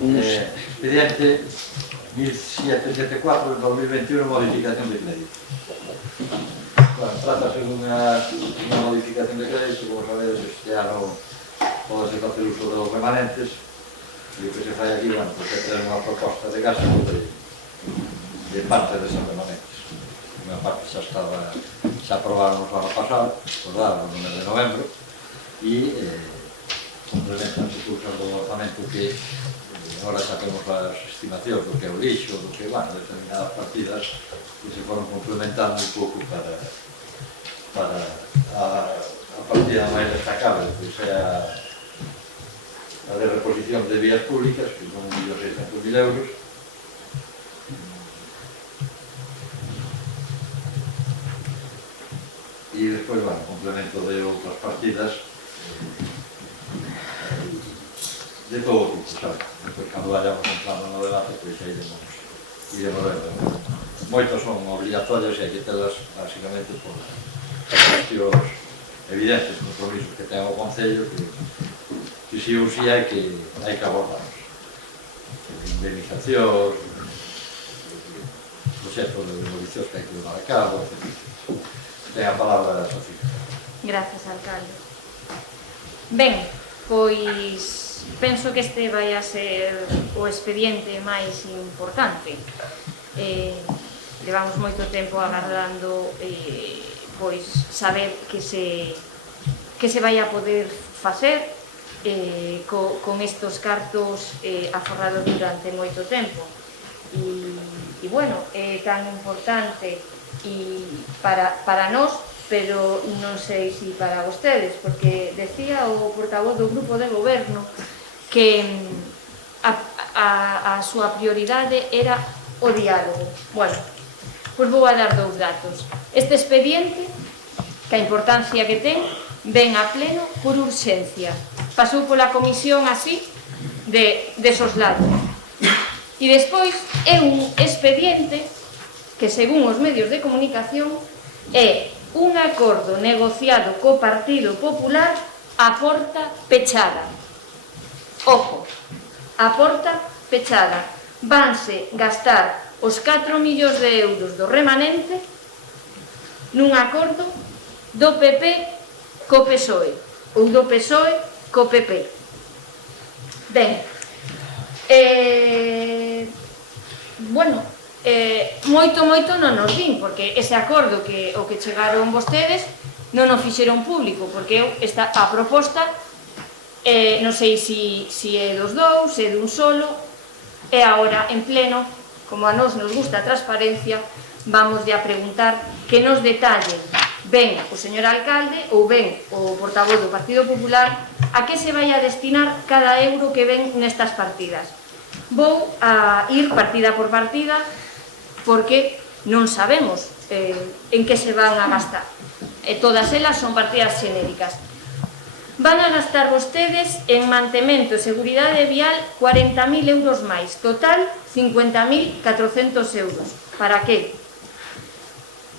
Expediente 1774 de 2021, modificación de crédito. Bueno, trátase dunha modificación de crédito, como sabedes, este ano pode se facer uso dos remanentes, e o que se fai aquí, bueno, pois é ter unha proposta de gasto de parte deses remanentes. Unha parte xa estaba, xa aprobaron o ano pasado, acordaron no mes de novembro, e complementan se usando o orzamento que agora xa temos as estimacións do que é o lixo, do que, bueno, determinadas partidas que se foron complementando un pouco para a partida máis destacable, pois é a de reposición de vías públicas, que son 1.600.000 euros. E despois, bueno, complemento de outras partidas de todo tipo, sabe? Depois, cando vayamos entrando no debate, pois aí iremos vendo. Moitos son obligatorias e hai que telas, basicamente, por cuestións evidentes, compromisos que ten o Concello, que si ou si hai que abordarlos. Indemnizacións, proxectos de demolicións que hai que levar a cabo, etc. Ten a palabra da Sofía. Grazas, alcalde. Ben, pois penso que este vai a ser o expediente máis importante. Levamos moito tempo agardando pois saber que se vai a poder facer con estos cartos aforrados durante moito tempo. E bueno, é tan importante para nós, pero non sei se para vostedes, porque decía o portavoz do grupo de goberno que a súa prioridade era o diálogo. Bueno, pois vou a dar dous datos. Este expediente, que a importancia que ten, ven a pleno por urxencia. Pasou pola comisión así, de soslayo. E despois é un expediente que, según os medios de comunicación, é un acordo negociado co Partido Popular a porta pechada. Ojo, a porta pechada. Vanse gastar os 4 millóns de euros do remanente nun acordo do PP co PSOE, ou do PSOE co PP. Ben, bueno, moito non nos din, porque ese acordo o que chegaron vostedes non o fixeron público, porque a proposta non sei se é dos dous, se é dun solo, e agora en pleno, como a nos gusta a transparencia, vamos a preguntar que nos detallen ben o señor alcalde ou ben o portavoz do Partido Popular a que se vai a destinar cada euro que ven nestas partidas. Vou a ir partida por partida porque non sabemos en que se van a gastar. Todas elas son partidas xenéricas. Van a gastar vostedes en mantemento e seguridade vial 40.000 euros máis, total 50.400 euros. Para que?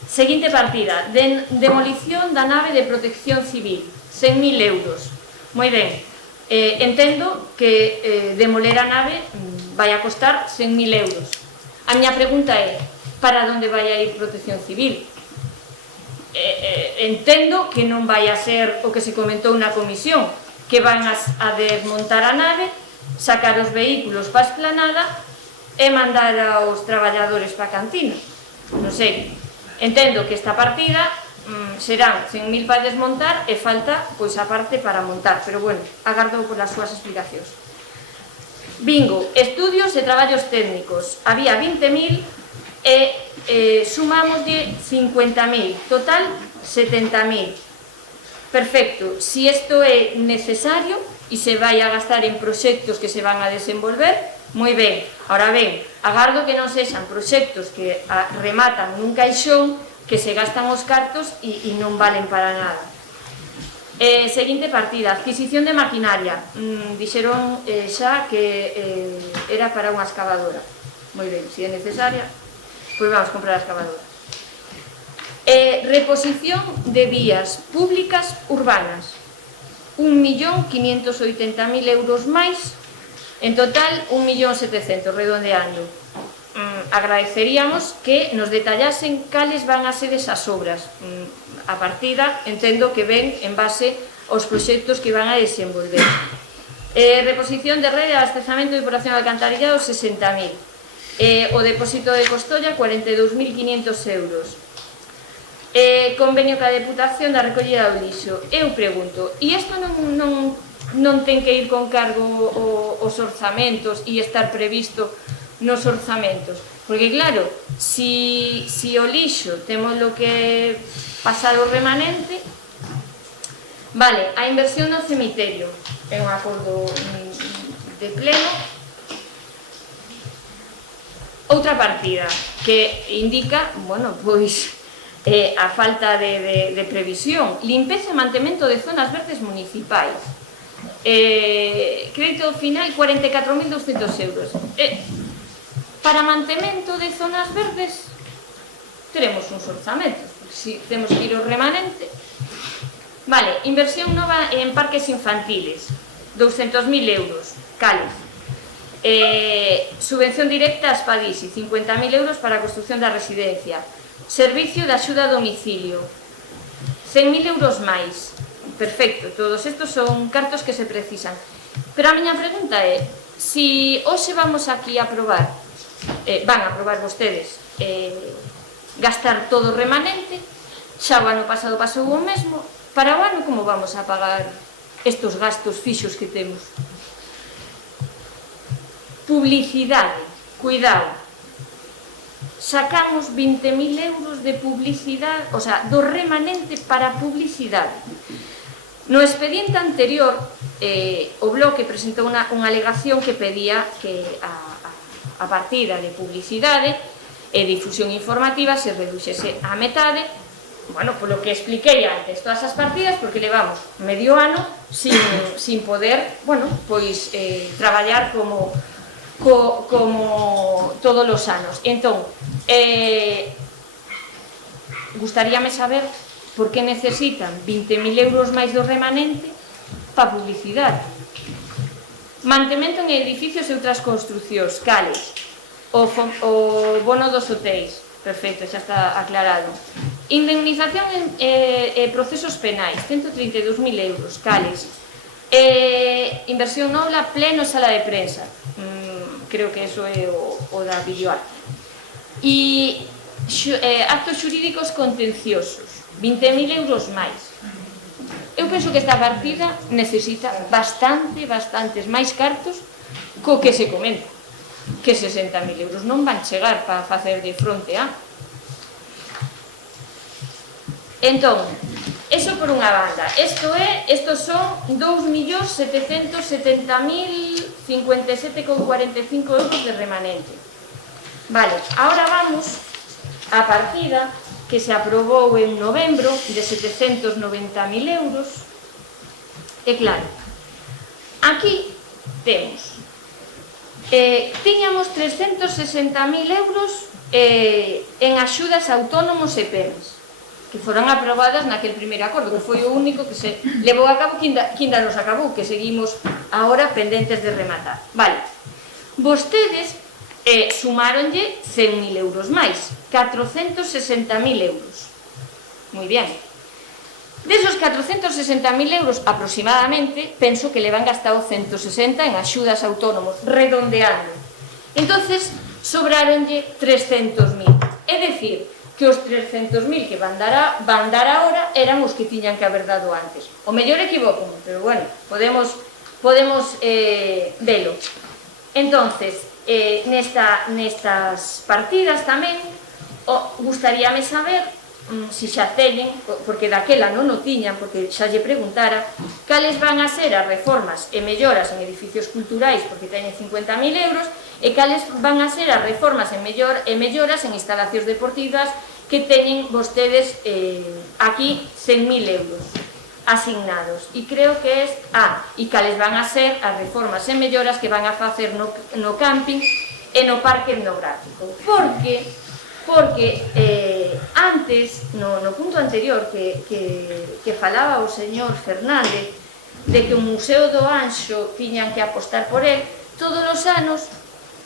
Seguinte partida, demolición da nave de protección civil, 100.000 euros. Moi ben, entendo que demoler a nave vai a costar 100.000 euros. A miña pregunta é, para onde vai a ir protección civil? Entendo que non vai a ser o que se comentou na comisión, que van a desmontar a nave, sacar os vehículos para a esplanada e mandar aos traballadores para a cantina. Non sei, entendo que esta partida serán 100.000 para desmontar e falta pois a parte para montar, pero bueno, agardo polas súas explicacións. Bingo, estudios e traballos técnicos, había 20.000 e sumamos de 50.000, total 70.000. Perfecto, si isto é necesario e se vai a gastar en proxectos que se van a desenvolver, moi ben. Ahora ben, agardo que non sexan proxectos que rematan nun caixón, que se gastan os cartos e non valen para nada. Seguinte partida, adquisición de maquinaria. Dixeron xa que era para unha excavadora. Moi ben, se é necesaria, pois vamos comprar a excavadora. Reposición de vías públicas urbanas. 1.580.000 euros máis En total, 1.700.000, redondeando. Agradeceríamos que nos detallasen cales van a ser esas obras. A partida, entendo que ven en base aos proxectos que van a desenvolver. Reposición de rede, abastecamento e depuración de alcantarillado, 60.000. O depósito de Costolla, 42.500 euros. Convenio ca Deputación da recollida do lixo. Eu pregunto, e isto non ten que ir con cargo os orzamentos e estar previsto nos orzamentos? Porque claro, si o lixo temos lo que pasar o remanente, vale, a inversión no cemiterio é un acordo de pleno. Outra partida que indica, bueno, pois a falta de previsión, limpeza e mantemento de zonas verdes municipais, crédito final 44.200 euros. Para mantemento de zonas verdes teremos uns orzamentos, si temos que ir ao remanente. Vale, inversión nova en parques infantiles, 200.000 euros, cales. Subvención directa a Spadisi, 50.000 euros para a construcción da residencia. Servicio de axuda a domicilio, 100.000 euros máis. Perfecto, todos estos son cartos que se precisan. Pero a miña pregunta é, si hoxe vamos aquí a aprobar, van a aprobar vostedes gastar todo o remanente, xa o ano pasado pasou o mesmo, para o ano como vamos a pagar estes gastos fixos que temos? Publicidade, cuidado, sacamos 20.000 euros de publicidade, o sea, do remanente para publicidade. No expediente anterior, o Bloque presentou unha alegación que pedía que a partida de publicidade e difusión informativa se reduxese a metade, bueno, polo que expliquei antes, todas as partidas, porque levamos medio ano sin poder, bueno, pois traballar como todos os anos. Entón, gustaríame saber por que necesitan 20.000 euros máis do remanente para publicidade. Mantemento en edificios e outras construcións, cales? O bono dos hotéis, perfecto, xa está aclarado. Indemnización e procesos penais, 132.000 euros, cales? Inversión nobla, pleno sala de prensa, creo que eso é o da videoarte. E actos xurídicos contenciosos, 20.000 euros máis. Eu penso que esta partida necesita bastantes máis cartos co que se comenta, que 60.000 euros non van chegar para facer de fronte a. Entón, eso por unha banda. Estos son 2.770.057,45 euros de remanente. Vale, ahora vamos á partida que se aprobou en novembro de 790.000 euros. E claro, aquí temos, tiñamos 360.000 euros en axudas a autónomos e PEMs, que foron aprobadas naquel primeiro acordo, que foi o único que se levou a cabo, que ainda nos acabou, que seguimos agora pendentes de rematar. Vale, vostedes sumáronlle 100.000 euros máis, 460.000 euros. Moi bien. Desos 460.000 euros aproximadamente, penso que le van gastado 160 en axudas a autónomos, redondeando. Entonces, sobraronlle 300.000. É dicir, que os 300.000 que van dar ahora eran os que tiñan que haber dado antes. O mellor equivoco, pero bueno, podemos velo. Entonces, nestas partidas tamén gustaríame saber se xa teñen, porque daquela non o tiñan, porque xa lle preguntara cales van a ser as reformas e melloras en edificios culturais, porque teñen 50.000 euros, e cales van a ser as reformas e melloras en instalacións deportivas que teñen vostedes aquí 100.000 euros asignados. E creo que e cales van a ser as reformas e melloras que van a facer no camping e no parque etnográfico. Porque antes, no punto anterior que falaba o señor Fernández de que o Museo do Anxo tiñan que apostar por el, todos os anos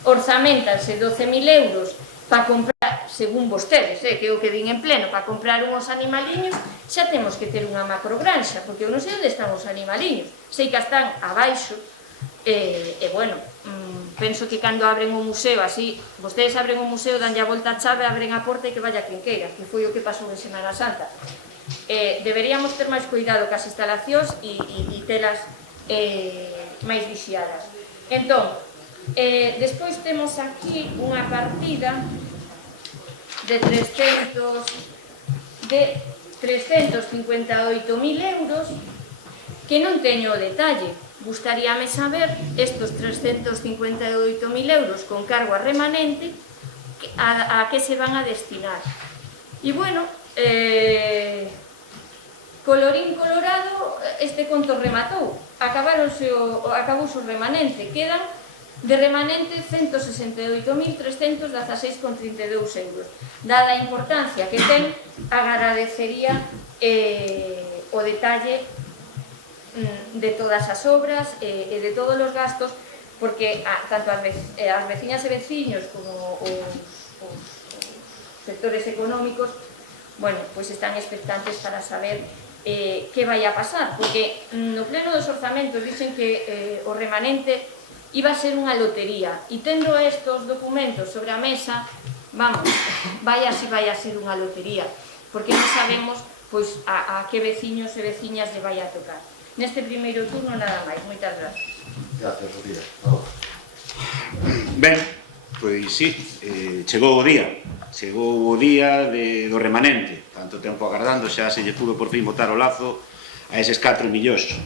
orzamentanse 12.000 euros para comprar, según vostedes, que é o que din en pleno, para comprar uns animaliños, xa temos que ter unha macrogranxa, porque eu non sei onde están os animaliños, sei que están abaixo, e bueno, penso que cando abren o museo así, vostedes abren o museo, danlle a volta a chave, abren a porta e que vaya quen queira, que foi o que pasou en Semana Santa. Deberíamos ter máis cuidado cas instalacións e telas máis vixiadas. Entón, despois temos aquí unha partida de 358.000 euros que non teño o detalle. Gustaríame saber estos 358.000 euros con cargo a remanente a que se van a destinar. E bueno, colorín colorado, este conto rematou, acabouse o remanente, quedan de remanente 168.316,32 euros. Dada a importancia que ten, agradecería o detalle de todas as obras e de todos os gastos, porque tanto as veciñas e veciños como os sectores económicos, bueno, pois están expectantes para saber que vai a pasar, porque no pleno dos orzamentos dicen que o remanente iba a ser unha lotería, e tendo estos documentos sobre a mesa, vamos, vai a ser unha lotería, porque non sabemos pois a que veciños e veciñas lle vai a tocar. Neste primeiro turno nada máis, moitas gracias. Gracias, Sofía. Ben, pois sí, chegou o día do remanente, tanto tempo agardando, xa se lle pudo por fin botar o lazo a eses 4 millóns.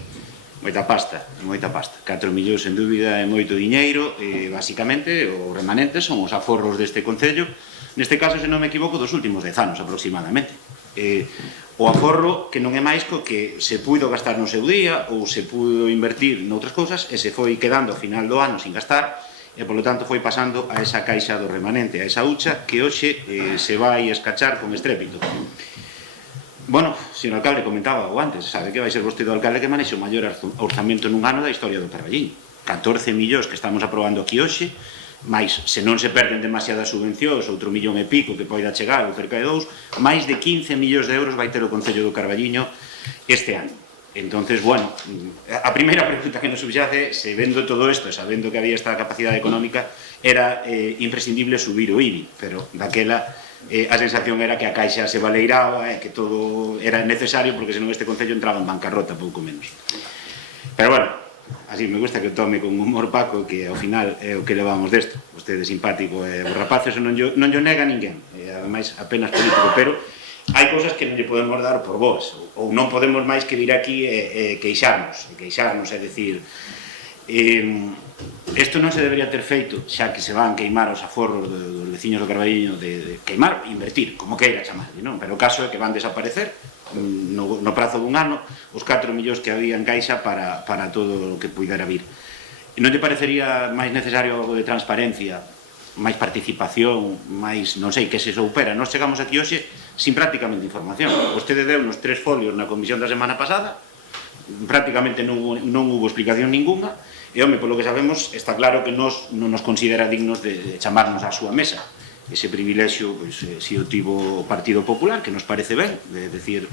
Moita pasta, 4 millóns en dúbida é moito diñeiro, e basicamente o remanente son os aforros deste Concello, neste caso, se non me equivoco, dos últimos 10 anos aproximadamente. O aforro que non é máis co que se puido gastar no seu día ou se pudo invertir noutras cousas e se foi quedando ao final do ano sin gastar, e polo tanto foi pasando a esa caixa do remanente, a esa hucha que hoxe se vai escachar con estrépito. Bueno, señor alcalde, comentaba o antes, sabe que vai ser vostede o alcalde que manexe o maior orzamento nun ano da historia do Carballiño. 14 millóns que estamos aprobando aquí hoxe, máis, se non se perden demasiadas subvencións, outro millón e pico que poida chegar, ou cerca de 2, máis de 15 millóns de euros vai ter o Concello do Carballiño este ano. Entonces, bueno, a primeira pregunta que nos subxace, se vendo todo isto, sabendo que había esta capacidade económica, era imprescindible subir o IBI, pero daquela a sensación era que a caixa se baleiraba, que todo era necesario, porque senón este Concello entraba en bancarrota, pouco menos. Pero bueno, así me gusta que o tome con humor Paco, que ao final é o que levamos desto. Vostede simpático e os rapaces non lle nega ninguén, ademais apenas político, pero hai cousas que non lle podemos dar por vos, ou non podemos máis que vir aquí e queixarnos, é dicir, isto non se debería ter feito, xa que se van queimar os aforros dos veciños do Carballiño, de queimar, invertir, como queira chamarlle, non? Pero o caso é que van desaparecer no prazo dun ano os 4 millóns que había en caixa para todo o que puidera vir. E non lle parecería máis necesario algo de transparencia, máis participación, máis, non sei, que se soupera? Nós chegamos aquí hoxe sin prácticamente información. Vostede deu nos 3 folios na comisión da semana pasada, prácticamente non hubo explicación ninguna, e, home, polo que sabemos, está claro que non nos considera dignos de chamarnos á súa mesa. Ese privilexio, pois, si o tivo o Partido Popular, que nos parece ben, de decir,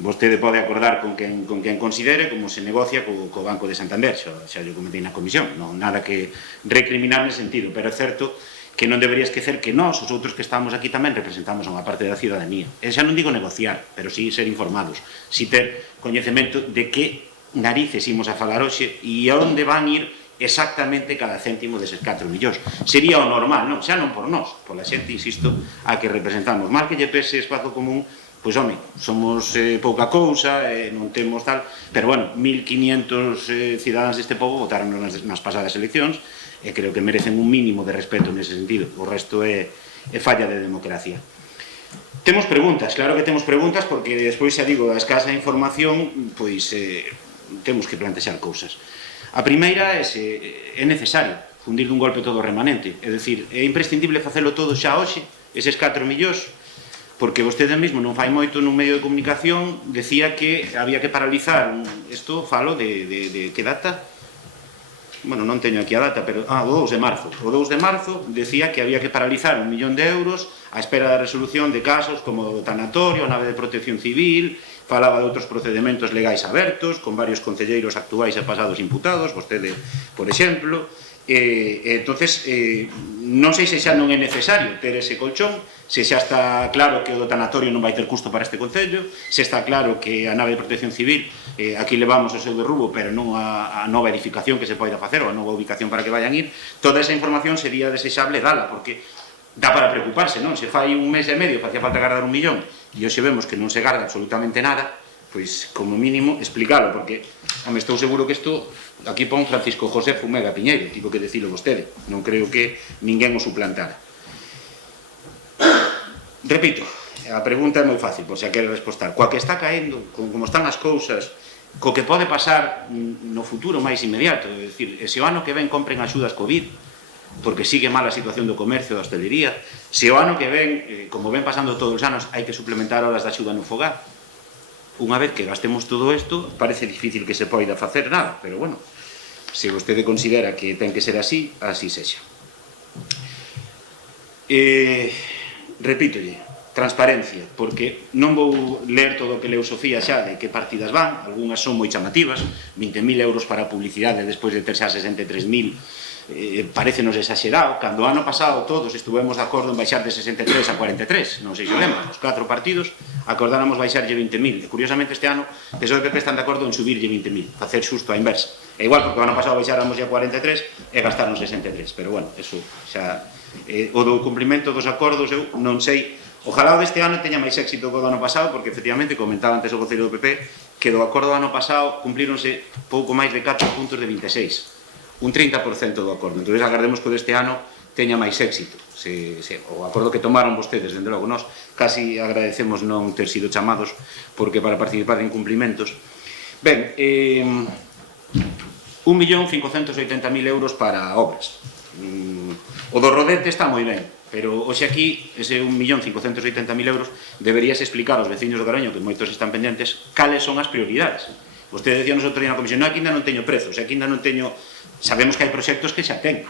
vostede pode acordar con quen considere, como se negocia co Banco de Santander, xa lle comentei na comisión, non nada que recriminar nese sentido, pero é certo que non debería esquecer que nós, os outros que estamos aquí tamén, representamos a unha parte da ciudadanía. E xa non digo negociar, pero sí ser informados, sí ter coñecemento de que narices imos a falar hoxe e a onde van ir exactamente cada céntimo deses 4 millóns. Sería o normal, non? Xa non por nós, pola xente, insisto, a que representamos. Mal que lle pese espazo común, pois, home, somos pouca cousa, non temos tal, pero, bueno, 1.500 cidadáns deste pobo votaron nas pasadas eleccións, e creo que merecen un mínimo de respeto nese sentido. O resto é falla de democracia. Temos preguntas, claro que temos preguntas, porque despois, xa digo, da escasa información, pois temos que plantexar cousas. A primeira é se é necesario fundir dun golpe todo o remanente, é dicir, é imprescindible facelo todo xa hoxe, eses 4 millóns, porque vostede mesmo non fai moito nun medio de comunicación, decía que había que paralizar, isto falo de que data? bueno, non teño aquí a data, pero, o 2 de marzo. O 2 de marzo decía que había que paralizar 1 millón de euros á espera da resolución de casos como o tanatorio, a nave de protección civil, falaba de outros procedementos legais abertos, con varios concelleiros actuais e pasados imputados, vostede, por exemplo. Entonces, non sei se xa non é necesario ter ese colchón, se xa está claro que o do tanatorio non vai ter custo para este concello, se está claro que a nave de protección civil, aquí levamos o seu derrubo, pero non a nova edificación que se poida facer, ou a nova ubicación para que vayan ir. Toda esa información sería desexable dala, porque dá para preocuparse, non? Se fai un mes e medio facía falta guardar 1 millón e hoxe vemos que non se garda absolutamente nada, pois, como mínimo, explicalo, porque estou seguro que isto aquí pon Francisco José Fumega Piñeiro, tivo que decilo vostede, non creo que ninguén o suplantara. Repito, a pregunta é moi fácil, por se a quere respostar. Coa que está caendo, como están as cousas, co que pode pasar no futuro máis inmediato, é dicir, se o ano que ven compren axudas COVID, porque sigue mal a situación do comercio, da hostelería, se o ano que ven, como ven pasando todos os anos, hai que suplementar horas de axuda no fogar. Unha vez que gastemos todo isto, parece difícil que se poida facer nada, pero bueno, se vostede considera que ten que ser así, así sexa. Repítolle, transparencia, porque non vou ler todo o que leu Sofía xa de que partidas van, algunhas son moi chamativas, 20.000 euros para publicidade despois de ter xa 63.000, parecenos exagerado, cando o ano pasado todos estuvemos de acordo en baixar de 63 a 43, non sei se lembra, os 4 partidos acordáramos baixarlle 20.000, e curiosamente este ano PSOE e PP están de acordo en subirlle 20.000, facer xusto a inversa, e igual porque o ano pasado baixáramos ya 43 e gastarnos 63, pero bueno, eso xa, o do cumprimento dos acordos eu non sei, ojalá o deste ano teña máis éxito que o do ano pasado, porque efectivamente comentaba antes o concello do PP que do acordo do ano pasado cumplíronse pouco máis de 4 puntos de 26, un 30% do acordo. Entón, agardemos que o deste ano teña máis éxito. O acordo que tomaron vostedes, dende logo, nós casi agradecemos non ter sido chamados, porque para participar en cumplimentos. Ben, 1.580.000 euros para obras. O do rodete está moi ben, pero hoxe aquí, ese 1.580.000 euros, deberíase explicar aos veciños do Carballiño, que moitos están pendentes, cales son as prioridades. Vostede decía nos outro día na comisión, aquí ainda non teño prezos, aquí ainda non teño... Sabemos que hai proxectos que xa ten.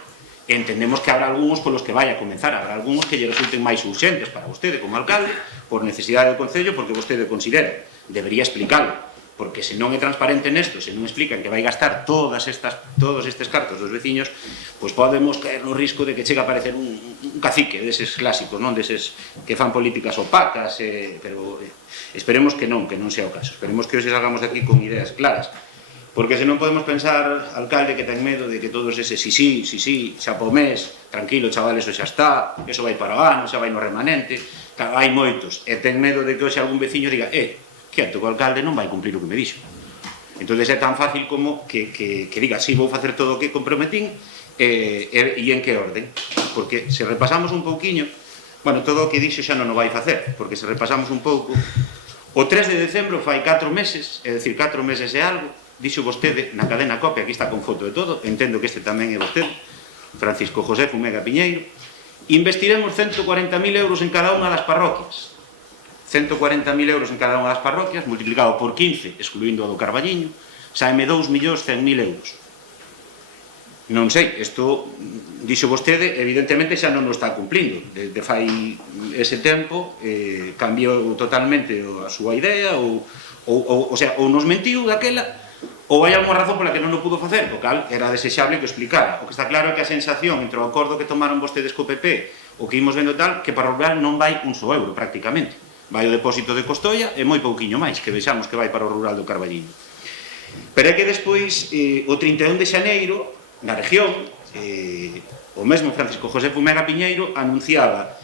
Entendemos que habrá algúns polos que vai a comenzar, habrá algúns que lle resulten máis urxentes para vostede como alcalde, por necesidade do Concello, porque vostede considera. Debería explicarlo, porque se non é transparente nesto, se non explican que vai gastar todos estes cartos dos veciños, pois podemos caer no risco de que chegue a aparecer un cacique deses clásicos, non deses que fan políticas opacas, pero esperemos que non sea o caso. Esperemos que hoxe salgamos de aquí con ideas claras, porque se non podemos pensar, alcalde, que ten medo de que todos eses sí, xa po mes, tranquilo, chavales, eso xa está, eso vai para o ano, xa vai no remanente, hai moitos, e ten medo de que hoxe algún veciño diga, quieto, que o alcalde non vai cumplir o que me dixo. Entón é tan fácil como que diga, sí, vou facer todo o que comprometín, e en que orden, porque se repasamos un pouquiño, bueno, todo o que dixo xa non o vai facer, porque se repasamos un pouco, o 3 de decembro fai 4 meses, é dicir, 4 meses e algo, dixo vostede na cadena COPE, aquí está con foto de todo, entendo que este tamén é vostede, Francisco José Fumega Piñeiro, investiremos 140.000 euros en cada unha das parroquias. 140.000 euros en cada unha das parroquias, multiplicado por 15, excluindo a do Carballiño, saeme 2.100.000 euros. Non sei, isto, dixo vostede, evidentemente xa non o está cumplindo. De fai ese tempo, cambiou totalmente a súa idea, ou nos mentiu daquela, ou hai alguna razón pola que non o pudo facer, o cal era desexable que o explicara. O que está claro é que a sensación entre o acordo que tomaron vostedes co PP, o que imos vendo tal, que para o rural non vai un só euro, prácticamente. Vai o depósito de Costoia e moi pouquiño máis, que vexamos que vai para o rural do Carballiño. Pero é que despois, o 31 de xaneiro, na región, o mesmo Francisco José Fumega Piñeiro anunciaba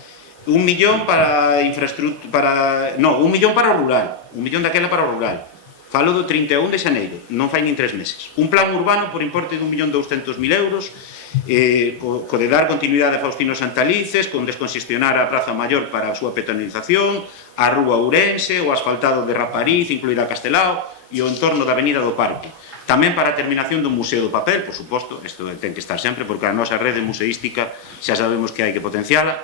1 millón para infraestructura, un millón para o rural, 1 millón daquela para o rural. Falo do 31 de xaneiro, non fai nin 3 meses. Un plan urbano por importe de 1.200.000 euros, co de dar continuidade a Faustino Santalices, con desconxestionar a Praza Maior para a súa petonización, a Rúa Ourense, o asfaltado de Rapariz, incluída Castelao, e o entorno da Avenida do Parque. Tamén para a terminación do Museo do Papel, por suposto, isto ten que estar sempre, porque a nosa rede museística xa sabemos que hai que potenciala,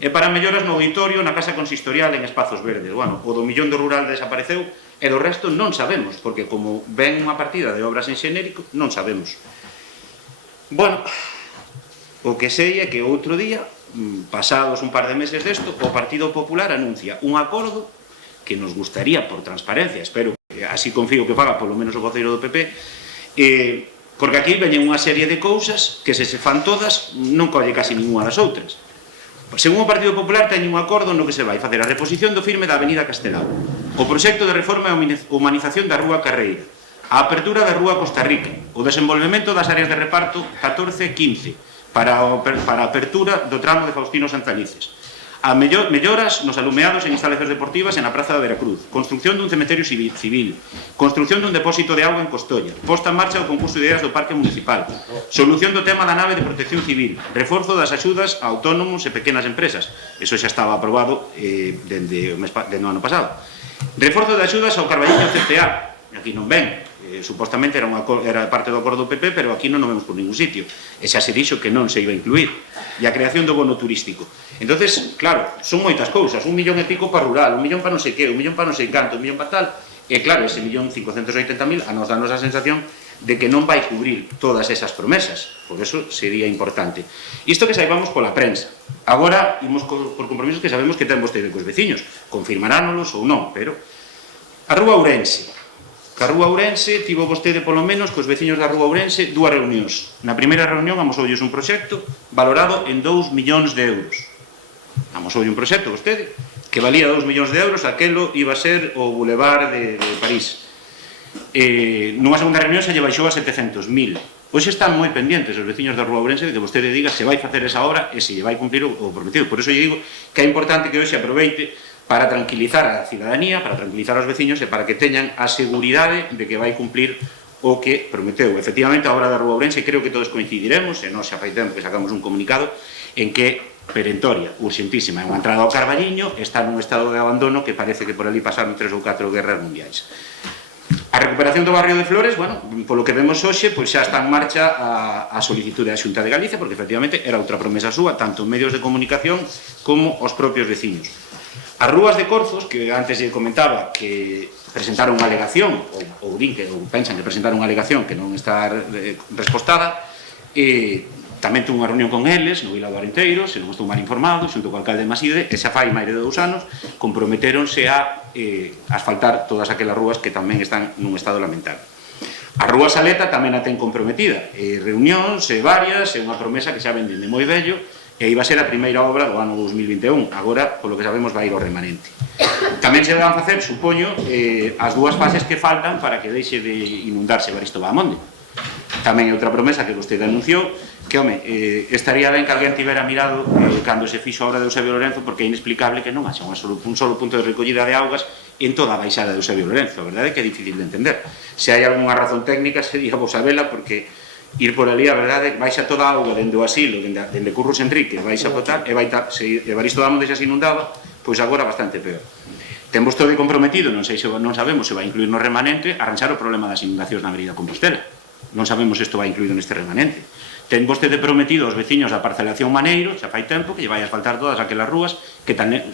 e para melloras no auditorio, na Casa Consistorial en espazos verdes. Bueno, o do millón do rural desapareceu, e do resto non sabemos, porque como ven unha partida de obras en xenérico, non sabemos. Bueno, o que sei é que outro día, pasados un par de meses desto, o Partido Popular anuncia un acordo que nos gustaría, por transparencia, espero que así confío que faga polo menos o voceiro do PP, porque aquí veñen unha serie de cousas que se fan todas non colle casi ninguna das outras. Según o Partido Popular teñen un acordo no que se vai facer a reposición do firme da Avenida Castelao, o proxecto de reforma e humanización da Rúa Carreira, a apertura da Rúa Costa Rica, o desenvolvemento das áreas de reparto 14 e 15 para a apertura do tramo de Faustino Santalices, a melloras nos alumeados en instalacións deportivas en a Praza da Veracruz, construcción dun cementerio civil, construcción dun depósito de auga en Costolla, posta en marcha do concurso de ideas do Parque Municipal, solución do tema da nave de protección civil, reforzo das axudas a autónomos e pequenas empresas, eso xa estaba aprobado dende o ano pasado, reforzo de axudas ao Carballiño CTA, aquí non ven, supostamente era parte do acordo do PP, pero aquí non o vemos por ningún sitio, e xa se dixo que non se iba a incluir, e a creación do bono turístico. Entonces, claro, son moitas cousas, 1,5 millón para rural, 1 millón para non sei que, 1 millón para non sei canto, 1 millón para tal, e claro, ese 1.580.000 a nos dá a sensación de que non vai cubrir todas esas promesas, por eso sería importante. Isto que saibamos pola prensa. Agora, imos por compromisos que sabemos que ten vostede cos veciños, confirmaránolos ou non, pero a Rúa Ourense. A Rúa Ourense tivo vostede polo menos cos veciños da Rúa Ourense dúas reunións. Na primeira reunión amosoulles un proxecto valorado en 2 millóns de euros. Amosoulle un proxecto vostede que valía 2 millóns de euros, aquelo iba a ser o Boulevard de París. Nunha segunda reunión se lle baixou a 700.000. Hoxe están moi pendentes os veciños da Rúa Ourense de que vostede diga se vai facer esa obra e se lle vai cumplir o prometido. Por iso lle digo que é importante que hoxe aproveite para tranquilizar a cidadanía, para tranquilizar aos veciños e para que teñan a seguridade de que vai cumplir o que prometeu. Efectivamente, a obra da Rúa Ourense creo que todos coincidiremos, e nós xa fai tempo que sacamos un comunicado en que perentoria, urxentísima, é unha entrada ao Carballiño, está nun estado de abandono que parece que por ali pasaron 3 ou 4 guerras mundiais. A recuperación do barrio de Flores, bueno, polo que vemos hoxe, pois xa está en marcha a solicitude da Xunta de Galicia, porque efectivamente era outra promesa súa, tanto en medios de comunicación como os propios veciños. As rúas de Corzos, que antes lle comentaba que presentaron unha alegación, ou pensan que presentaron unha alegación que non está respostada, tamén tuve unha reunión con eles, no Vila do Arenteiro, se non estou mal informado, xunto co alcalde de Maside, e xa fai máis de 2 anos, comprometeronse a asfaltar todas aquelas rúas que tamén están nun estado lamentable. A Rúa Saleta tamén a ten comprometida, reunións varias, é unha promesa que xa ven dende moi vello, e iba a ser a primeira obra do ano 2021, agora, polo que sabemos, vai ir ao remanente. Tamén se van facer, supoño, as 2 fases que faltan para que deixe de inundarse Baristo Bahamonde. Tamén é outra promesa que vostede anunciou, que, home, estaría ben que alguén tivera mirado cando se fixo a obra de Eusebio Lorenzo, porque é inexplicable que non haxa un solo punto de recollida de augas en toda a baixada de Eusebio Lorenzo. A verdade é que é difícil de entender. Se hai algunha razón técnica, sería vos sabela, porque ir por ali, a verdade, baixa toda a auga dende o asilo, dende Curros Enrique, baixa a botar, e se Evaristo Bahamonde xa se inundaba, pois agora bastante peor. Ten vostede comprometido, non sabemos se vai incluir no remanente, arranxar o problema das inundacións na Avenida Compostela. Non sabemos se isto vai incluído neste remanente. Ten vostede prometido aos veciños a parcelación Maneiro, xa fai tempo, que lle vai a asfaltar todas aquelas rúas, que tamén,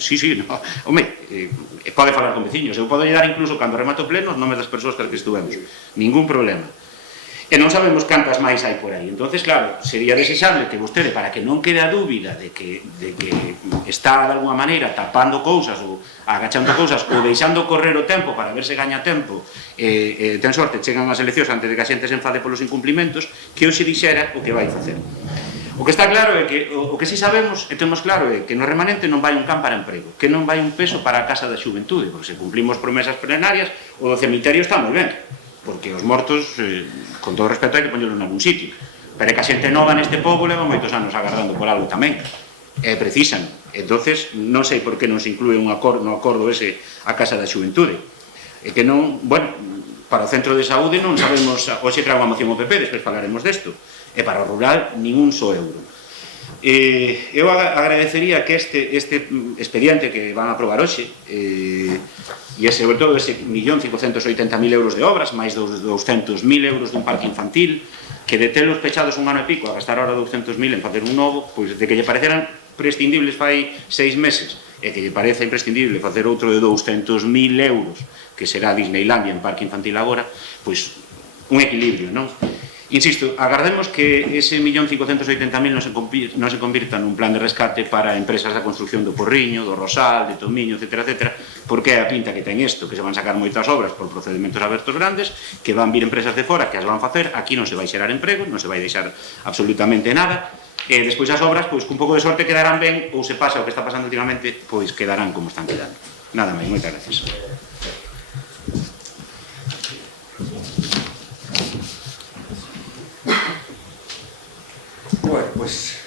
pode falar con veciños, eu podo lle dar incluso, cando remato pleno, os nomes das persoas que estuvemos. Ningún problema. E non sabemos cantas máis hai por aí. Entonces, claro, sería desexable que vostede, para que non quede a dúbida de que está de alguma maneira tapando cousas ou agachando cousas ou deixando correr o tempo para ver se gaña tempo, ten sorte, chegan as eleccións antes de que a xente se enfade polos incumplimentos, que hoxe dixera o que vai facer. O que está claro é que, o que si sabemos e temos claro é que no remanente non vai un can para emprego, que non vai un peso para a Casa da Xuventude, porque se cumplimos promesas plenarias, o do cemiterio está moi ben, porque os mortos, con todo respeto, hai que poñelos en algún sitio. Pero é que a xente nova neste pobo leva moitos anos agardando por algo tamén. E precisan. Entonces, non sei por que non se inclúe no acordo ese a Casa da Xuventude. E que non, bueno, para o centro de saúde non sabemos, hoxe trago a moción ao PP, despois falaremos desto. E para o rural, ningún só euro. Eu agradecería que este expediente que van a aprobar hoxe, e sobre todo ese 1.580.000 euros de obras, máis 200.000 euros dun parque infantil, que de telos pechados un ano e pico a gastar ahora 200.000 en facer un novo, pois de que lle pareceran prescindibles fai 6 meses, e que lle parece imprescindible facer outro de 200.000 euros, que será Disneylandia en parque infantil agora, pois un equilibrio, non? Insisto, agardemos que ese 1.580.000 non se convirta nun plan de rescate para empresas da construcción do Porriño, do Rosal, de Tomiño, etc., porque é a pinta que ten isto, que se van sacar moitas obras por procedimentos abertos grandes, que van vir empresas de fora que as van facer, aquí non se vai xerar emprego, non se vai deixar absolutamente nada, e despois as obras, pois, con un pouco de sorte quedarán ben, ou se pasa o que está pasando últimamente, pois quedarán como están quedando. Nada máis, moitas gracias. Bueno, pues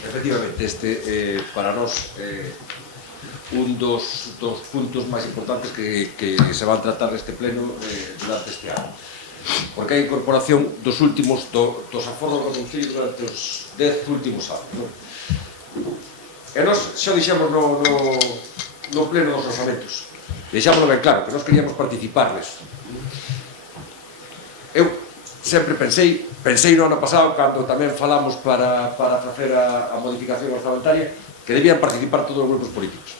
efectivamente este para nós un dos puntos máis importantes que se van tratar neste pleno durante este ano, porque a incorporación dos últimos dos aforros do Concello durante os 10 últimos anos, non? E nós xa dixemos no pleno dos orzamentos, deixámoslo ben claro, que nós queríamos participar neso. Eu sempre pensei no ano pasado, cando tamén falamos para facer a modificación orzamentaria, que debían participar todos os grupos políticos.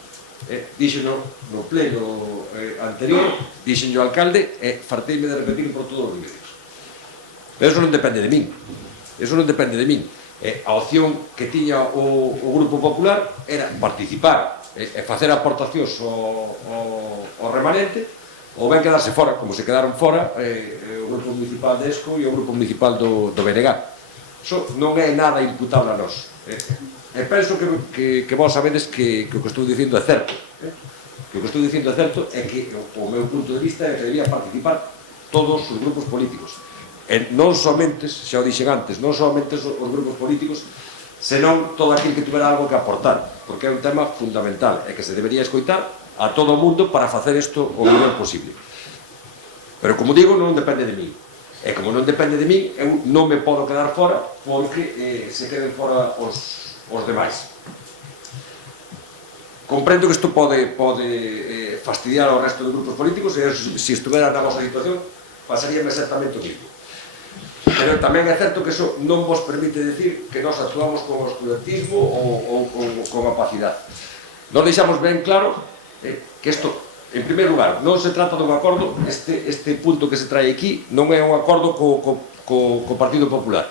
Díxeno no pleno anterior, díxenlo ao alcalde, e farteime de repetir por todos os medios. Pero eso non depende de min. Eso non depende de min. A opción que tiña o Grupo Popular era participar e facer aportacións ao remanente, ou ben quedarse fora, como se quedaron fora o Grupo Municipal de Esco e o Grupo Municipal do BNG. Iso non é nada imputable a nós. E penso que vos sabedes que o que estou dicindo é certo. Que o que estou dicindo é certo é que o meu punto de vista é que debían participar todos os grupos políticos. E non somente, xa o dixen antes, non somente os grupos políticos, senón todo aquel que tuvera algo que aportar, porque é un tema fundamental e que se debería escoitar a todo o mundo para facer isto o mellor posible. Pero, como digo, non depende de min. E como non depende de min, eu non me podo quedar fora porque se queden fora os demais. Comprendo que isto pode fastidiar ao resto de grupos políticos, e se estuvera na vosa situación, pasaríame exactamente o mismo. Pero tamén é certo que iso non vos permite decir que nós actuamos con oscurantismo ou con opacidade. Nós deixamos ben claro que isto, en primeiro lugar, non se trata dun acordo, este punto que se trae aquí non é un acordo co Partido Popular.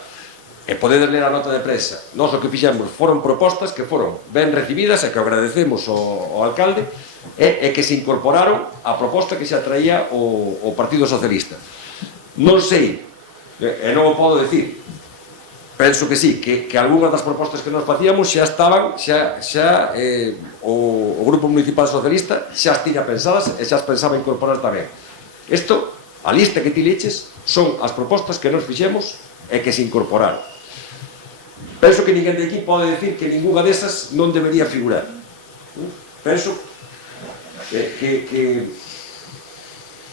E podedes ler a nota de prensa. Nós o que fixemos foron propostas que foron ben recibidas e que agradecemos ao alcalde e que se incorporaron á proposta que xa traía o Partido Socialista. Non sei, e non o podo decir, penso que sí, que algunhas das propostas que nos facíamos xa estaban, o Grupo Municipal Socialista xa as tiña pensadas e xa as pensaba incorporar tamén. Isto, a lista que ti leches, son as propostas que nos fixemos e que se incorporaron. Penso que ninguén de aquí pode decir que ninguna desas non debería figurar. Penso que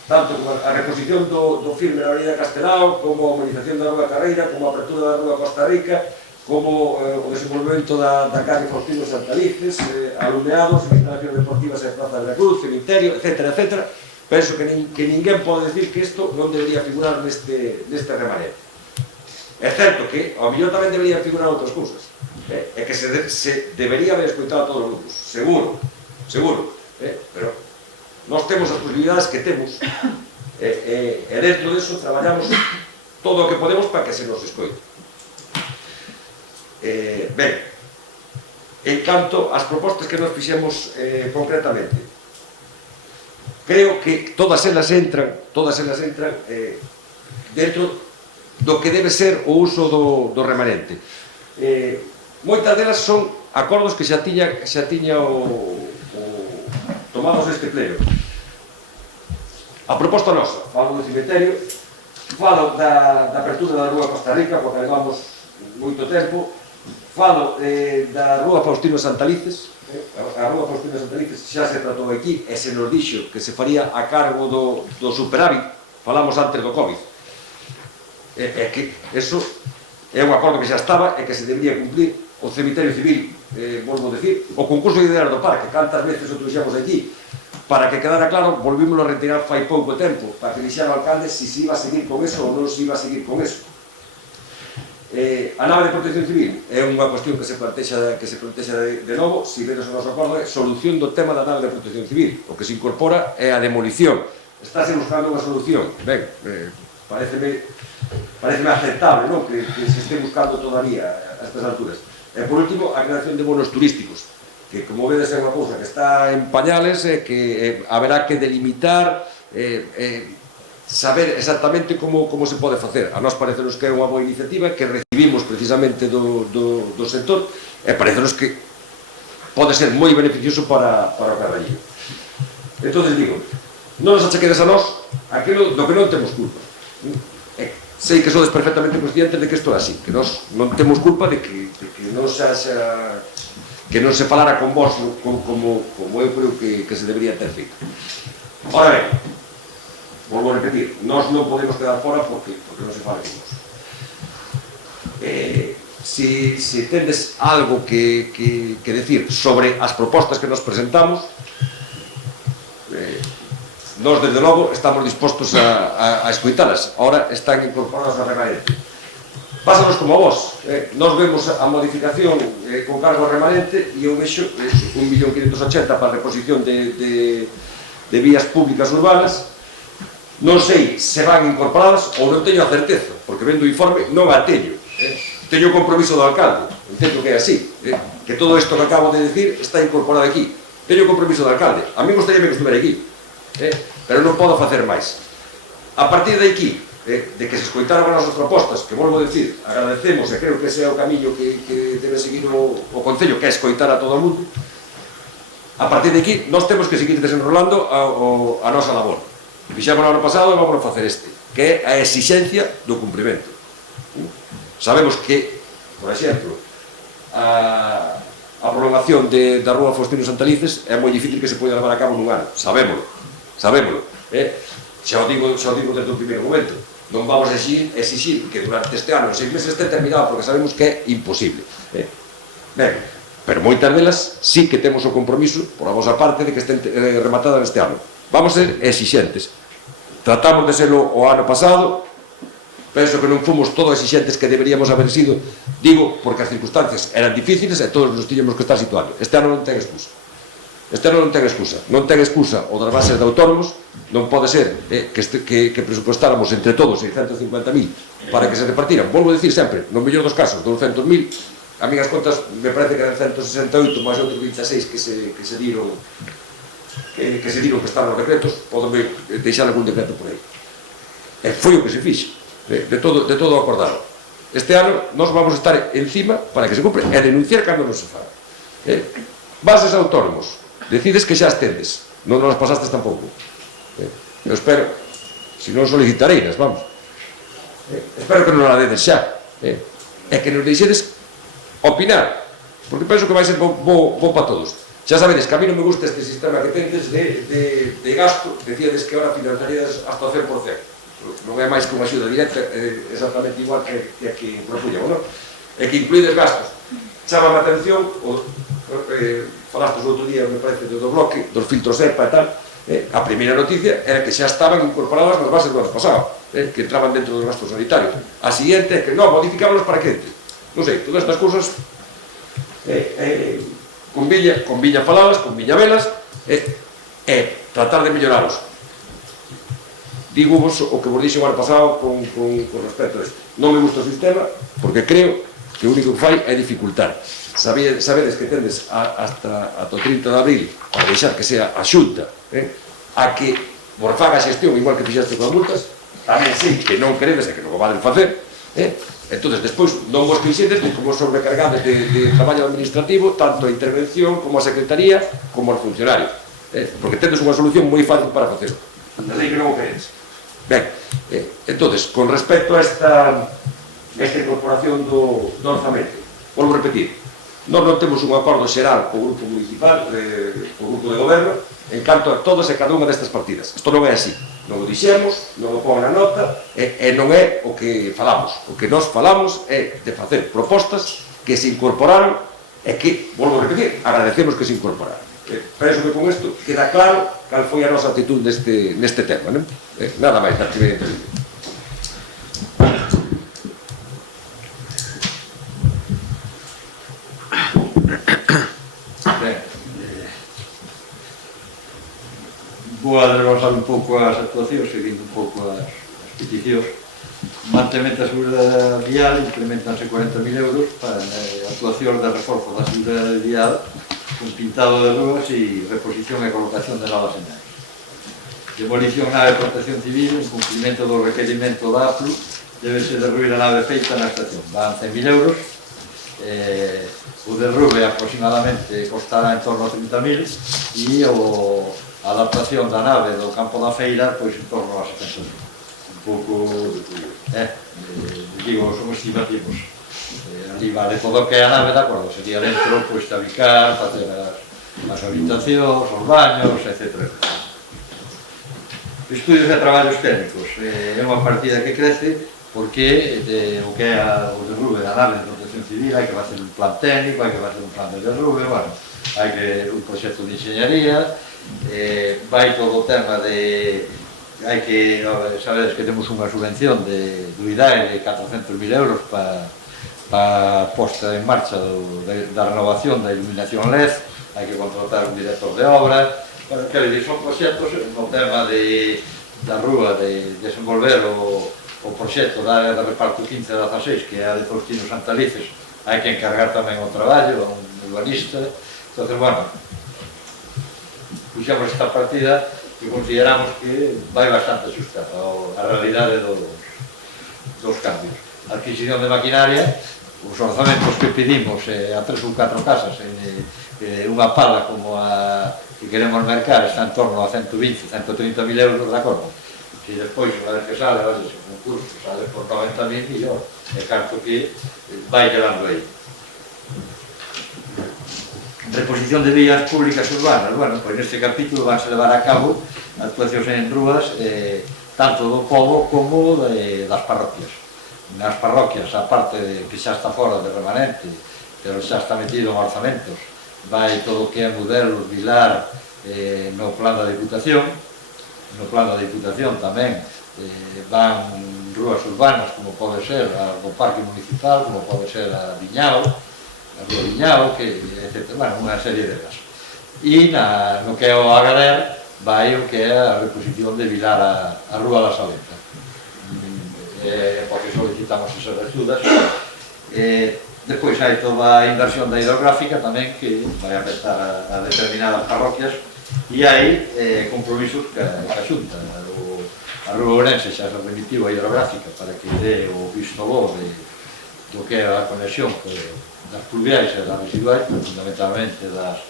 tanto a reposición do firme na Avenida Castelao, como a humanización da Rúa Carreira, como a apertura da Rúa Costa Rica, como o desenvolvemento da calle Faustino Santalices, alumeados, instalacións deportivas en Praza de la Cruz, cemiterio, etc. Penso que ninguén pode decir que isto non debería figurar neste remanente. É certo que ao mellor tamén deberían figurar outras cousas, e que se debería haber escoitado a todos os grupos, seguro, pero nós temos as posibilidades que temos e dentro disso traballamos todo o que podemos para que se nos escoite. Ben, en canto ás propostas que nos fixemos concretamente, creo que todas elas entran dentro do que debe ser o uso do remanente. Moitas delas son acordos que xa tiña tomados este pleno. A proposta nosa, falo do cemiterio, falo da apertura da Rúa Costa Rica, porque levamos moito tempo, falo da Rúa Faustino Santalices. A Rúa Faustino Santalices xa se tratou aquí e se nos dixo que se faría a cargo do superávit, falamos antes do COVID. É que eso é un acordo que xa estaba e que se debería cumplir. O cemiterio civil, volvo a decir, o concurso de ideas do parque, cantas veces o trouxemos aquí, para que quedara claro, volvímoslo a retirar fai pouco tempo, para que dixera o alcalde se iba a seguir con eso ou non se iba a seguir con eso. A nave de protección civil é unha cuestión que se plantexa de novo, se vedes o noso acordo, é solución do tema da nave de protección civil. O que se incorpora é a demolición. Estáse buscando unha solución. Ben, pareceme parece aceptable, non? Que se esté buscando todavía a estas alturas. E por último, a creación de bonos turísticos, que como vedes é unha cousa que está en pañales e que haberá que delimitar, saber exactamente como se pode facer. A nós parecenos que é unha boa iniciativa que recibimos precisamente do sector e parecenos que pode ser moi beneficioso para o Carballiño. Entón, digo, non nos achequedes a nós aquilo do que non temos culpa. Sei que sodes perfectamente conscientes de que isto é así, que nós non temos culpa de que non se haxa, que non se falara con vos como eu creo que se debería ter feito. Ora ben, volvo a repetir, nós non podemos quedar fora porque non se fala con vos. Si tendes algo que decir sobre as propostas que nos presentamos, nós, desde logo, estamos dispostos a escoitalas. Ahora están incorporadas a remanente. Pásanos como a vos. Nós vemos a modificación con cargo remanente e eu vexo 1.580.000 para a reposición de vías públicas urbanas. Non sei se van incorporadas ou non teño a certeza, porque vendo o informe non a teño. Teño o compromiso do alcalde, entendo que é así, que todo isto que acabo de decir está incorporado aquí. Teño o compromiso do alcalde. A mí gostaría que estuviera aquí, pero non podo facer máis. A partir de aquí, de que se escoitaron as nosas propostas, que volvo a decir, agradecemos e creo que ese é o camiño que debe seguir o Concello, que é escoitar a todo o mundo. A partir de aquí, nós temos que seguir desenrolando a nosa labor. Fixamos no ano pasado e vamos a facer este, que é a exixencia do cumprimento. Sabemos que, por exemplo, a prolongación da rúa Faustino Santalices é moi difícil que se poida levar a cabo nun ano, sabémolo. Xa o digo desde o primeiro momento, non vamos a exixir que durante este ano, en 6 meses, este terminado, porque sabemos que é imposible. Ben, pero moitas delas sí que temos o compromiso, por a vosa parte, de que estén rematadas este ano. Vamos a ser exixentes. Tratamos de serlo o ano pasado, penso que non fomos todos exixentes que deberíamos haber sido, digo, porque as circunstancias eran difíciles e todos nos tiñamos que estar situando. Este ano non ten excusa. Non ten excusa o das bases de autónomos, non pode ser que presupuestáramos entre todos 650.000 para que se repartiran. Volvo a decir sempre, no mellor dos casos, 200.000, a minhas contas me parece que eran 168 máis outros 26 que se diron que estaban nos decretos, podo deixar algún decreto por aí. E foi o que se fixe, de todo acordado. Este ano nós vamos estar encima para que se cumpre e denunciar cando non se faga. Bases autónomos, decides que xa as tendes, non nos pasastes tampouco. Eu espero, se non solicitareinas, vamos. Espero que non a dedes xa. E que nos deixedes opinar, porque penso que vai ser bo para todos. Xa sabedes que a mí non me gusta este sistema que tendes de gasto, decíades que ahora financiaríades hasta o 100%. Non é máis que unha axuda directa, exactamente igual que a que propuñamos, non? E que incluídes gastos. Chámame a atención, falastes outro día, me parece, do bloque, dos filtros EPA e tal, a primeira noticia era que xa estaban incorporadas nas bases do ano pasado, que entraban dentro dos gastos sanitarios. A siguiente é que non, modificámonos para que entre. Non sei, todas estas cousas conviña falalas, conviña velas e tratar de melloralos. Digo vos o que vos dixo o ano pasado con respecto a isto. Non me gusta o sistema porque creo que o único que fai é dificultar. Sabedes que tendes hasta o 30 de abril para deixar que sea a Xunta a que vos faga a xestión igual que fixaste con as multas. Tamén sei que non queredes e que non o valen facer. Entón, despois, non vos quixedes de como sobrecargades de traballo administrativo tanto a intervención como a secretaría como aos funcionarios. Porque tendes unha solución moi fácil para facelo. Andei que non o queredes. Ben, entón, con respecto a esta incorporación do orzamento, volvo a repetir, nós non temos un acordo xeral co grupo municipal, co grupo de goberno, en canto a todas e cada unha destas partidas. Isto non é así. Non o dixemos, non o pon na nota, e non é o que falamos. O que nós falamos é de facer propostas que se incorporaron e que, volvo a repetir, agradecemos que se incorporaron. Penso que con isto queda claro cal foi a nosa actitud neste tema, non? Nada máis na primeira entrevista. Vou a desglosar un pouco as actuacións, seguindo un pouco as peticións. mantemento da seguridade vial, implementanse 40.000 euros para actuacións de reforzo da seguridade vial con pintado de rúas e reposición e colocación de novas señales. Demolición nave de protección civil, en cumplimento do requerimento da APLU, debese derruir a nave feita na estación. Van 100.000 euros, o derrube aproximadamente costará en torno a 30.000 e a adaptación da nave do campo da feira pois en torno a 70.000. Un pouco, digo, son estimativos. Ali vale todo o que é a nave, de acordo, sería dentro, pois, tabicar, facer as habitacións, os baños, etc. Estudios de traballos técnicos, é unha partida que crece porque o que é o derrube da nave de protección civil hai que facer un plan técnico, hai que facer un plan de derrube, bueno, hai que un proxecto de ingeniería, vai todo o tema de hai que, sabedes que temos unha subvención do IDAE de 400.000 euros para a posta en marcha da renovación da iluminación LED, hai que contratar un director de obra, bueno, quero dicir, son proxectos no tema da rúa, de desenvolver o proxecto da área de reparto 15-16, que é a de Faustino Santalices, hai que encargar tamén o traballo a un urbanista. Entonces, bueno, puxemos esta partida que consideramos que vai bastante ajustada a realidade dos cambios. A adquisición de maquinaria, os orzamentos que pedimos a 3 ou 4 casas, unha pala como a que queremos mercar está en torno a 120-130.000 euros, de acordo? Que despois, unha vez que sale, o concurso sale por 90.000 e é carto que vai quedando aí. Reposición de vías públicas urbanas. Bueno, pois neste capítulo vanse levar a cabo actuacións en rúas tanto do pobo como das parroquias. Nas parroquias, a parte que xa está fora de remanente, pero xa está metido en orzamentos, vai todo o que é modelos, vilar, no plan da Diputación. No plan da Diputación tamén van rúas urbanas, como pode ser a do Parque Municipal, como pode ser a Viñao, a Rúa Viñao, etc. Bueno, unha serie delas. E no que é o Agader, vai o que é a reposición de vilar a Rúa da Saleta. Porque solicitamos esas axudas. Despois hai toda a inversión da hidrográfica tamén, que vai afectar a determinadas parroquias, e hai compromisos que a Xunta. A Rúa Ourense xa se remitiu a hidrográfica para que dé o visto bo do que é a conexión das pluviais e das residuais, fundamentalmente das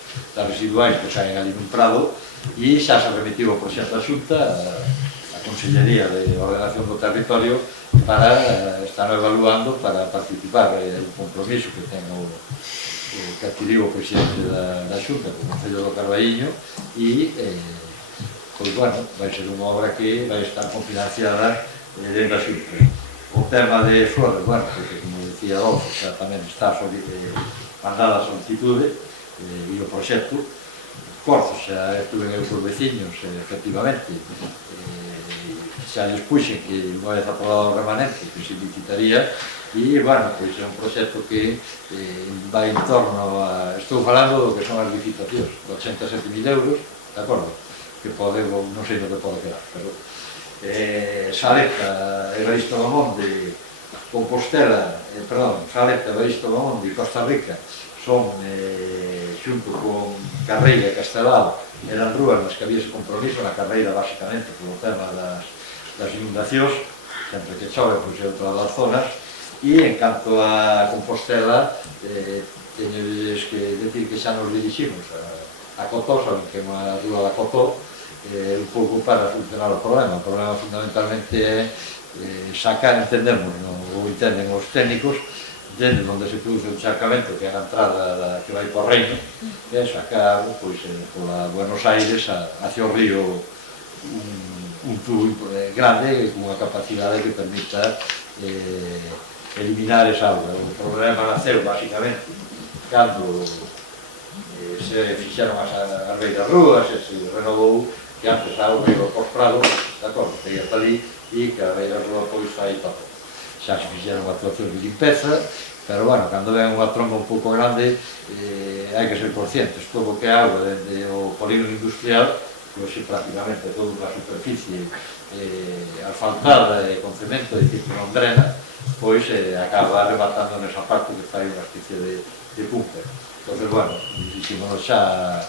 residuais que saen ali nun prado, e xa se remitiu o proxecto da Xunta a Consellería de Ordenación do Territorio para estar evaluando para participar un compromiso que ten que adquiriu o presidente da Xunta, o Concello do Carballiño, e pois, bueno, vai ser unha obra que vai estar confinanciada dentro da Xunta. O tema de Flores, bueno, porque, como decía Adolfo, xa tamén está mandada a solicitude e o proxecto. Corzo, xa estuve en os veciños, efectivamente, xa lles puxen que unha vez aprobado o remanente que se licitaría, e, bueno, pois é un proxecto que vai en torno a... Estou falando do que son as licitacións, de 87.000 euros, de acordo? Que pode, non sei no que pode quedar, pero Saleta, Evaristo Bamonde, Compostela, Saleta, Evaristo Bamonde e Costa Rica son, xunto con Carreira e Castelao, eran rúas nas que había ese compromiso, na Carreira, basicamente, polo tema das inundacións, sempre que chove, pois é outra das zonas, e en canto a Compostela, teñedes que decir que xa nos diriximos a Cotó, saben que é unha rúa da Cotó, un pouco para solucionar o problema. O problema fundamentalmente é sacar, entendemos, ou entenden os técnicos, dende onde se produce o encharcamento, que é a entrada que vai por Reino, e sacar, pois, pola Buenos Aires hacia o río un tubo grande, con unha capacidade que permita eliminar esa auga. O problema naceu, basicamente, cando se fixeron as beiras rúas, se renovou, que antes a auga iba por prados, de acordo, que ia para ali, e que a beira rúa pois fai tapón. Xa se fixeron actuacións de limpeza, pero, bueno, cando ven unha tromba un pouco grande, hai que ser conscientes. Todo o que é auga dende o polígono industrial pois prácticamente toda unha superficie asfaltada e con cemento, é dicir, que non drena, pois acaba rematando nesa parte que fai unha especie de búnker. Entón, bueno, dixímonos xa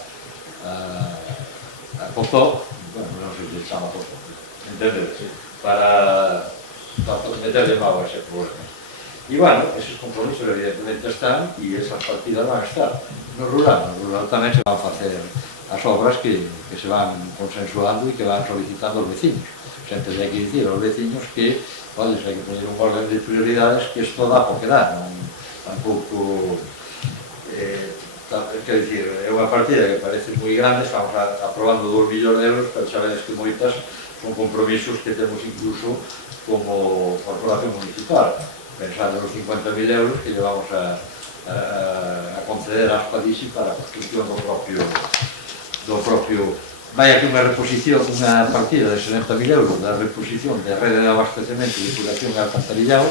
a Potó, bueno, non sei se chama Potó, entendedes? Para meterle máu a ese problema. E, bueno, esos compromisos evidentemente están e esas partidas van a estar. No rural tamén se van a facer as obras que se van consensuando e que van solicitando os vecinos. Sempre hai que dicir aos vecinos que, olha, se hai que poner un orden de prioridades que isto dá porque dá, non tampouco... quer dicir, é unha partida que parece moi grande, estamos aprobando 2 millóns de euros, pero xa vedes que moitas son compromisos que temos incluso como corporación municipal. Pensar nos 50.000 euros que llevamos a conceder a Aspadisi para a construcción do propio vai aquí unha reposición, unha partida de 70.000 euros da reposición de rede de abastecemento, depuración e alcantarillado.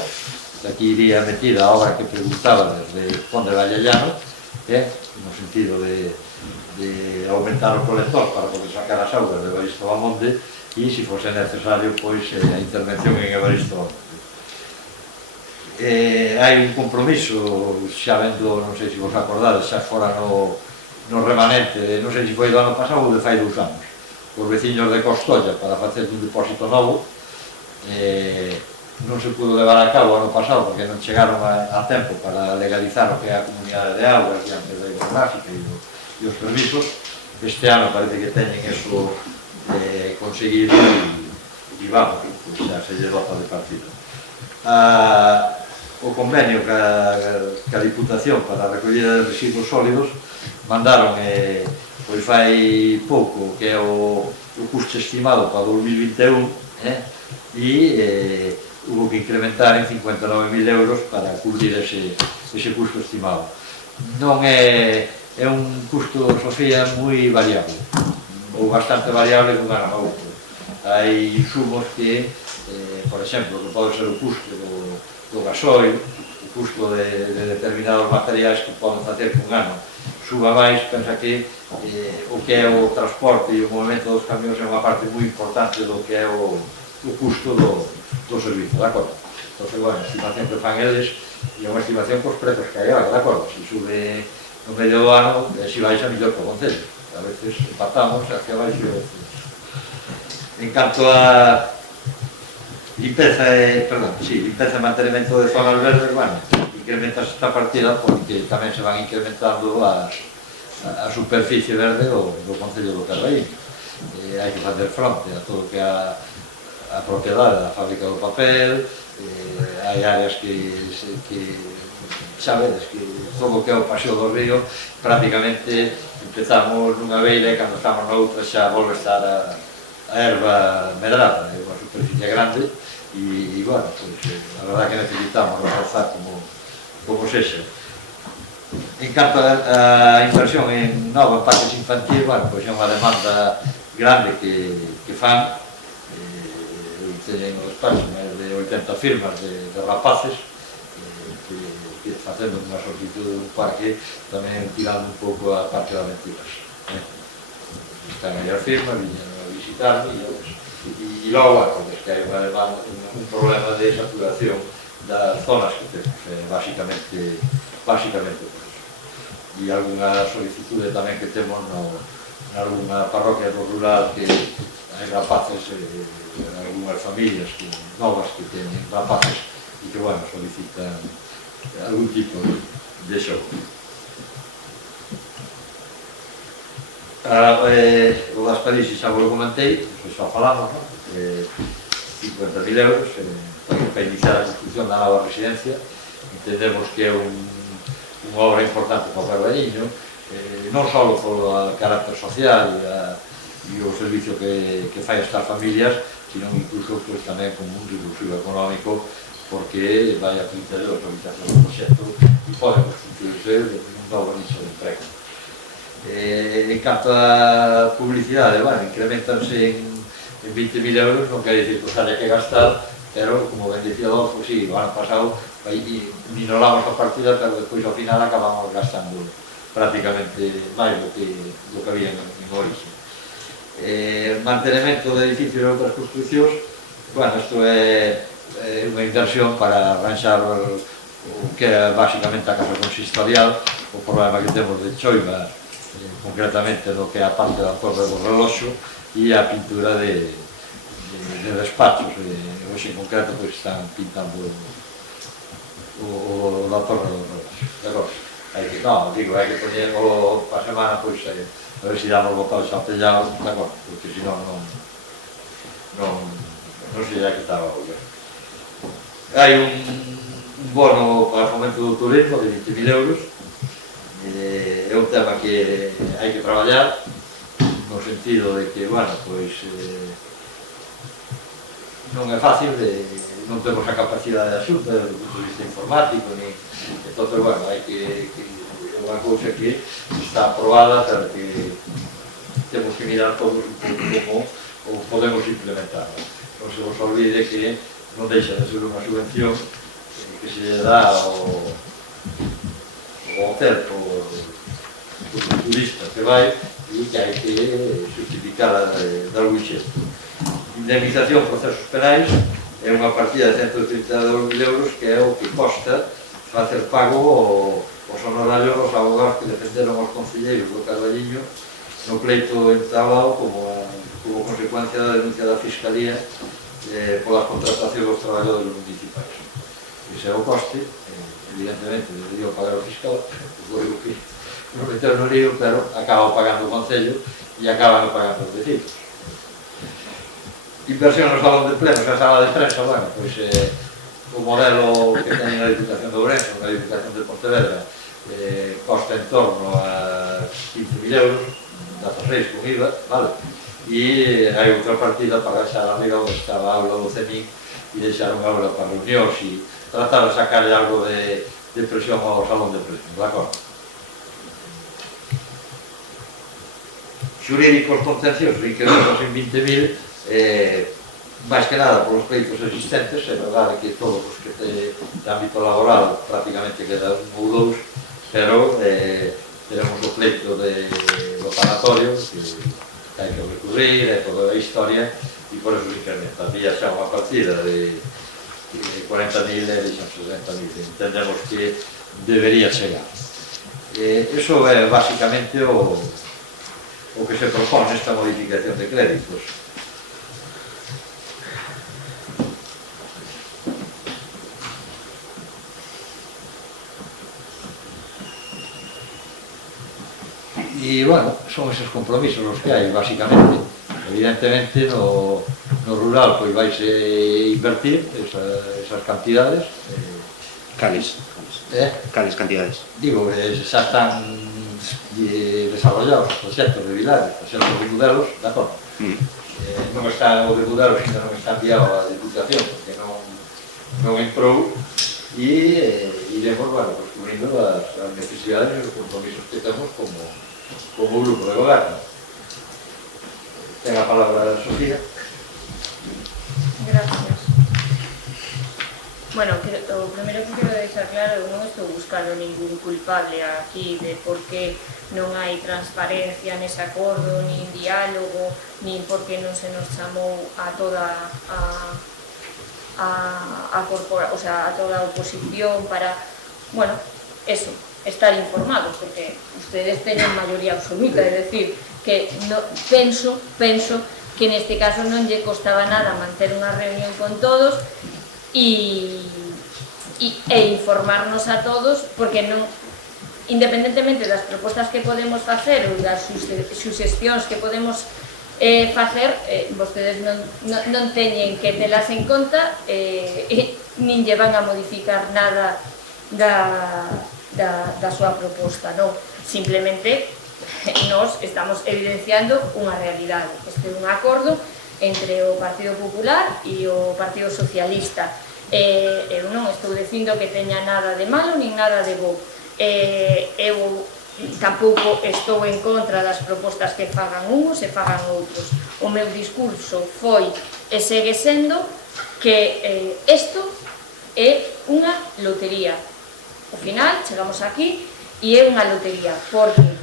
Aquí iría metida a obra que preguntaba desde Conde Vallellano, no sentido de aumentar o colector para poder sacar as augas de Evaristo Bamonde e, se fose necesario, pois a intervención en Evaristo Bamonde. Hai un compromiso, xa vendo, non sei se vos acordades, xa fora no remanente, non sei se foi do ano pasado ou de fai 2 anos, os veciños de Costolla para facer un depósito novo. Non se pudo levar a cabo ano pasado porque non chegaron a tempo para legalizar o que é a comunidade de augas diante da hidrográfica e os permisos. Este ano parece que teñen eso conseguido e vamos, xa se lle dota de partido. O convenio ca Diputación para a recollida de residuos sólidos mandaron, pois fai pouco, que é o custo estimado para 2021, e hubo que incrementar en 59.000 euros para cubrir ese custo estimado. Non é un custo, Sofía, moi variable, ou bastante variable dun ano a outro. Hai insumos que, por exemplo, que pode ser o custo do gasoil, o custo de determinados materiais que poden facer que un ano suba máis. Pensa que o que é o transporte e o movimento dos camións é unha parte moi importante do que é o custo do servizo, de acordo? Entón, bueno, a estimación que fan eles é unha estimación cos prezos que hai agora, de acordo? Se sube no medio do ano, se baixa mellor que o Concello. A veces empatamos hacia baixo e a veces. En canto a limpeza e mantenimento de zonas verdes, bueno, incrementas esta partida porque tamén se van incrementando a superficie verde do Concello do Carballiño. Hai que facer fronte a todo o que a propiedade da fábrica do papel, hai áreas que xa vedes que todo o que é o paseo do río prácticamente empezamos nunha beira e cando estamos noutra xa volve a estar a erva medrada, é unha superficie grande e, bueno, pues, a verdad que necesitamos reforzar como sexa. En canto a inversión en novos parques infantil, bueno, pues é unha demanda grande que fan. Teñen o despacho máis de 80 firmas de rapaces que facendo unha solicitud dun parque tamén tirando un pouco a parte das mentiras. Están aí as firmas, viñan a visitarme e logo, pues, que hai unha demanda, un problema de saturación das zonas que temos, basicamente por eso. E algunha solicitude tamén que temos nalgúna parroquia do rural que hai rapaces, algunhas familias novas que teñen rapaces e que, bueno, solicitan algún tipo de xogo. O das París xa vos lo comentei, xa falamos, 50.000 euros para iniciar a construcción da nova residencia. Entendemos que é unha obra importante para o Carballiño, non só polo carácter social e o servicio que fai a estas familias, sino incluso pues, tamén como un revulsivo económico, porque vai a criterio da autorización do proxecto e pode constituirse un novo nicho de emprego. En canto a publicidade, bueno, incrementanse en 20.000 euros, non quer dicir que os haya que gastar, pero, como ben dicía Adolfo, sí, o ano pasado minoramos a partida, pero despois ao final acabamos gastando prácticamente máis do que había en origen. mantenimento de edificios e outras construccións. Bueno, isto é unha inversión para arranxar o que é basicamente a casa consistorial, o problema que temos de choiva, concretamente no que é a parte da torre do reloxo e a pintura de despachos. Hoxe en concreto están pintando o da torre do reloxo. Hai que poñer a semana, a ver se damos botar o chapellado, porque senón non sei a que estaba a volver. Hai un bono para o fomento do turismo de 20.000 euros. É un tema que hai que traballar no sentido de que, bueno, non é fácil, non temos a capacidade de axuda desde o punto de vista informático, entón, bueno, hai que é unha cousa que está aprobada, pero que temos que mirar todos un pouco como o podemos implementar. Non se vos olvide que non deixa de ser unha subvención que se dá ao hotel por turista que vai e que hai que justificar de algún xeito. Indemnización por procesos penais é unha partida de 132.000 euros que é o que costa facer pago aos honorarios dos abogados que defenderon os concelleiros do Carballiño no pleito entablado como consecuencia da denuncia da Fiscalía polas contratacións dos traballadores municipais. Ese é o coste, evidentemente debería pagar o fiscal, o digo que non meter no lío, pero acaba pagando o Concello e acaban pagando os vecinos. Inversión no salón de plenos, a sala de prensa, bueno, o modelo que teñen a Diputación de Ourense, a Diputación de Pontevedra, costa en torno a 15.000 euros, 16 con IVA, vale? E hai outra partida para deixar arriba onde estaba a aula do CENIC e deixar unha aula para reunións e tratar de sacarle algo de presión ao salón de prensa, de acordo? Xurídicos contenciosos incrementos en 20.000, máis que nada polos pleitos existentes. É verdade que todos os que de ámbito laboral prácticamente queda un ou dous, pero tenemos o pleito do sanatorio que hai que recurrir, é toda a historia e por eso se incrementa. Había xa unha partida de 40.000 e deixan 60.000, entendemos que debería chegar. Iso é basicamente o que se propone esta modificación de créditos. E, bueno, son esos compromisos os que hai, basicamente. Evidentemente, no rural, pois vaise invertir esas cantidades. Cales cantidades? Digo, xa están desarrollados os proxectos de vilares, proxectos de modelos, de acordo? Non está o de modelos, ainda non está enviado a Diputación, porque non entrou, e iremos, bueno, cubrindo as necesidades e os compromisos que temos como grupo de goberno. Ten a palabra Sofía. Gracias. Bueno, o primeiro que quero deixar claro, eu non estou buscando ningún culpable aquí de por que non hai transparencia nese acordo, nin diálogo, nin por que non se nos chamou a toda a toda a oposición para, bueno, eso, estar informados, porque ustedes teñen maioría absoluta, é dicir, que penso que neste caso non lle costaba nada manter unha reunión con todos e informarnos a todos, porque non, independentemente das propostas que podemos facer ou das suxestións que podemos facer, vostedes non teñen que telas en conta, nin lle van a modificar nada da súa proposta, non, simplemente nós estamos evidenciando unha realidade. Este é un acordo entre o Partido Popular e o Partido Socialista. Eu non estou dicindo que teña nada de malo nin nada de bo. Eu tampouco estou en contra das propostas que fagan uns e fagan outros. O meu discurso foi e segue sendo que isto é unha lotería. Ao final chegamos aquí e é unha lotería, porque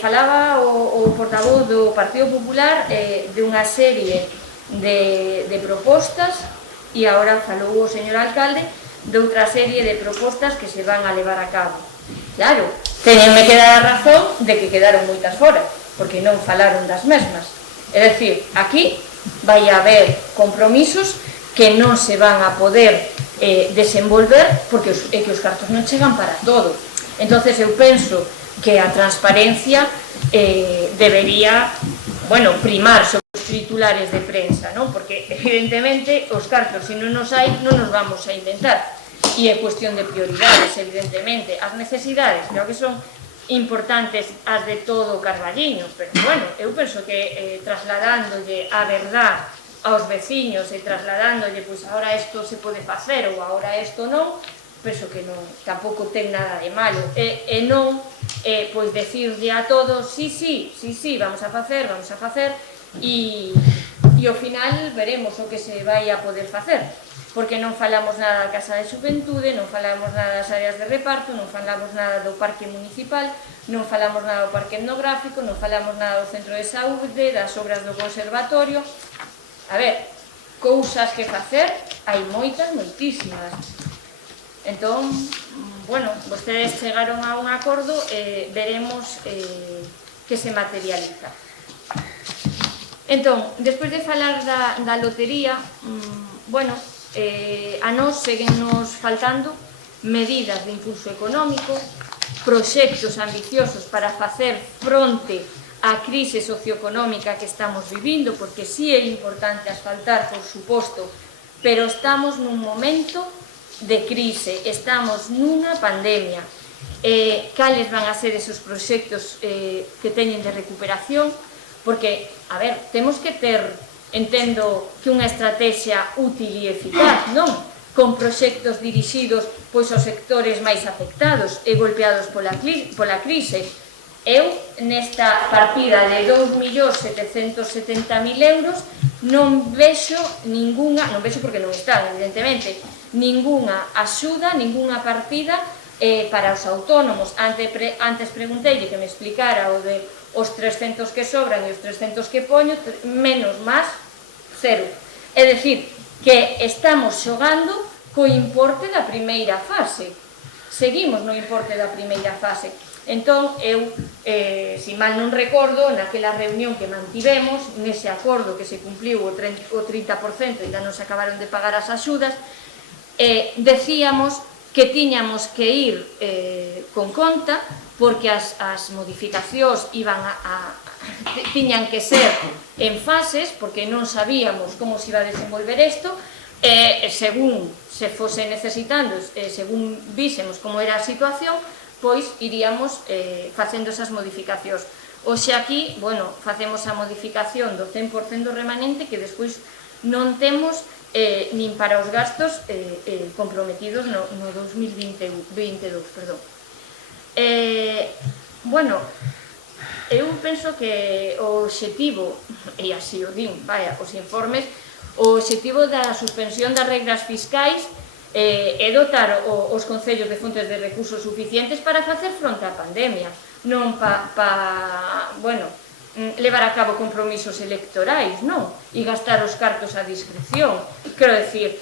falaba o portavoz do Partido Popular de unha serie de propostas e agora falou o señor alcalde de outra serie de propostas que se van a levar a cabo. Claro, teñenme que dar a razón de que quedaron moitas fora, porque non falaron das mesmas. É dicir, aquí vai haber compromisos que non se van a poder desenvolver porque os cartos non chegan para todo. Entonces eu penso que a transparencia debería, bueno, primar sobre os titulares de prensa, non? Porque evidentemente os cartos, se non nos hai, non nos vamos a inventar. E é cuestión de prioridades, evidentemente. As necesidades, creo que son importantes as de todo o Carballiño, pero, bueno, eu penso que trasladándolle a verdad aos veciños e trasladándolle, pois, agora isto se pode facer ou agora isto non, penso que non, tampouco ten nada de malo. E non, pois, decirlle a todos, sí, vamos a facer, e ao final veremos o que se vai a poder facer. Porque non falamos nada da Casa de Xuventude, non falamos nada das áreas de reparto, non falamos nada do parque municipal, non falamos nada do parque etnográfico, non falamos nada do centro de saúde, das obras do conservatorio. A ver, cousas que facer, hai moitas, moitísimas. Entón, bueno, vostedes chegaron a un acordo e veremos que se materializa. Entón, despois de falar da lotería, bueno, a nós seguennos faltando medidas de impulso económico, proxectos ambiciosos para facer fronte á crise socioeconómica que estamos vivindo, porque sí é importante asfaltar, por suposto, pero estamos nun momento de crise, estamos nunha pandemia. Cales van a ser esos proxectos que teñen de recuperación? Porque, a ver, temos que ter... Entendo que unha estrategia útil e eficaz, non? Con proxectos dirixidos pois aos sectores máis afectados e golpeados pola crise. Eu, nesta partida de 2.770.000 euros, non vexo ningunha, non vexo porque non están, evidentemente, ningunha axuda, ningunha partida para os autónomos. Antes pregunteille que me explicara o de os 300 que sobran e os 300 que poño, menos máis, cero. É dicir, que estamos xogando co importe da primeira fase. Seguimos no importe da primeira fase. Entón, eu, si mal non recordo, naquela reunión que mantivemos, nese acordo que se cumpliu o 30%, ainda non se acabaron de pagar as axudas, decíamos que tiñamos que ir con conta porque as modificacións tiñan que ser en fases, porque non sabíamos como se iba a desenvolver isto, e según se fose necesitando, según vísemos como era a situación, pois iríamos facendo esas modificacións. Oxe aquí, bueno, facemos a modificación do 100% do remanente que despois non temos nin para os gastos comprometidos no 2022, perdón. Bueno, eu penso que o obxectivo, e así o din, vaya, os informes, o obxectivo da suspensión das regras fiscais é dotar os concellos de fontes de recursos suficientes para facer fronte á pandemia, non bueno, levar a cabo compromisos electorais, non? E gastar os cartos a discreción. Quero dicir,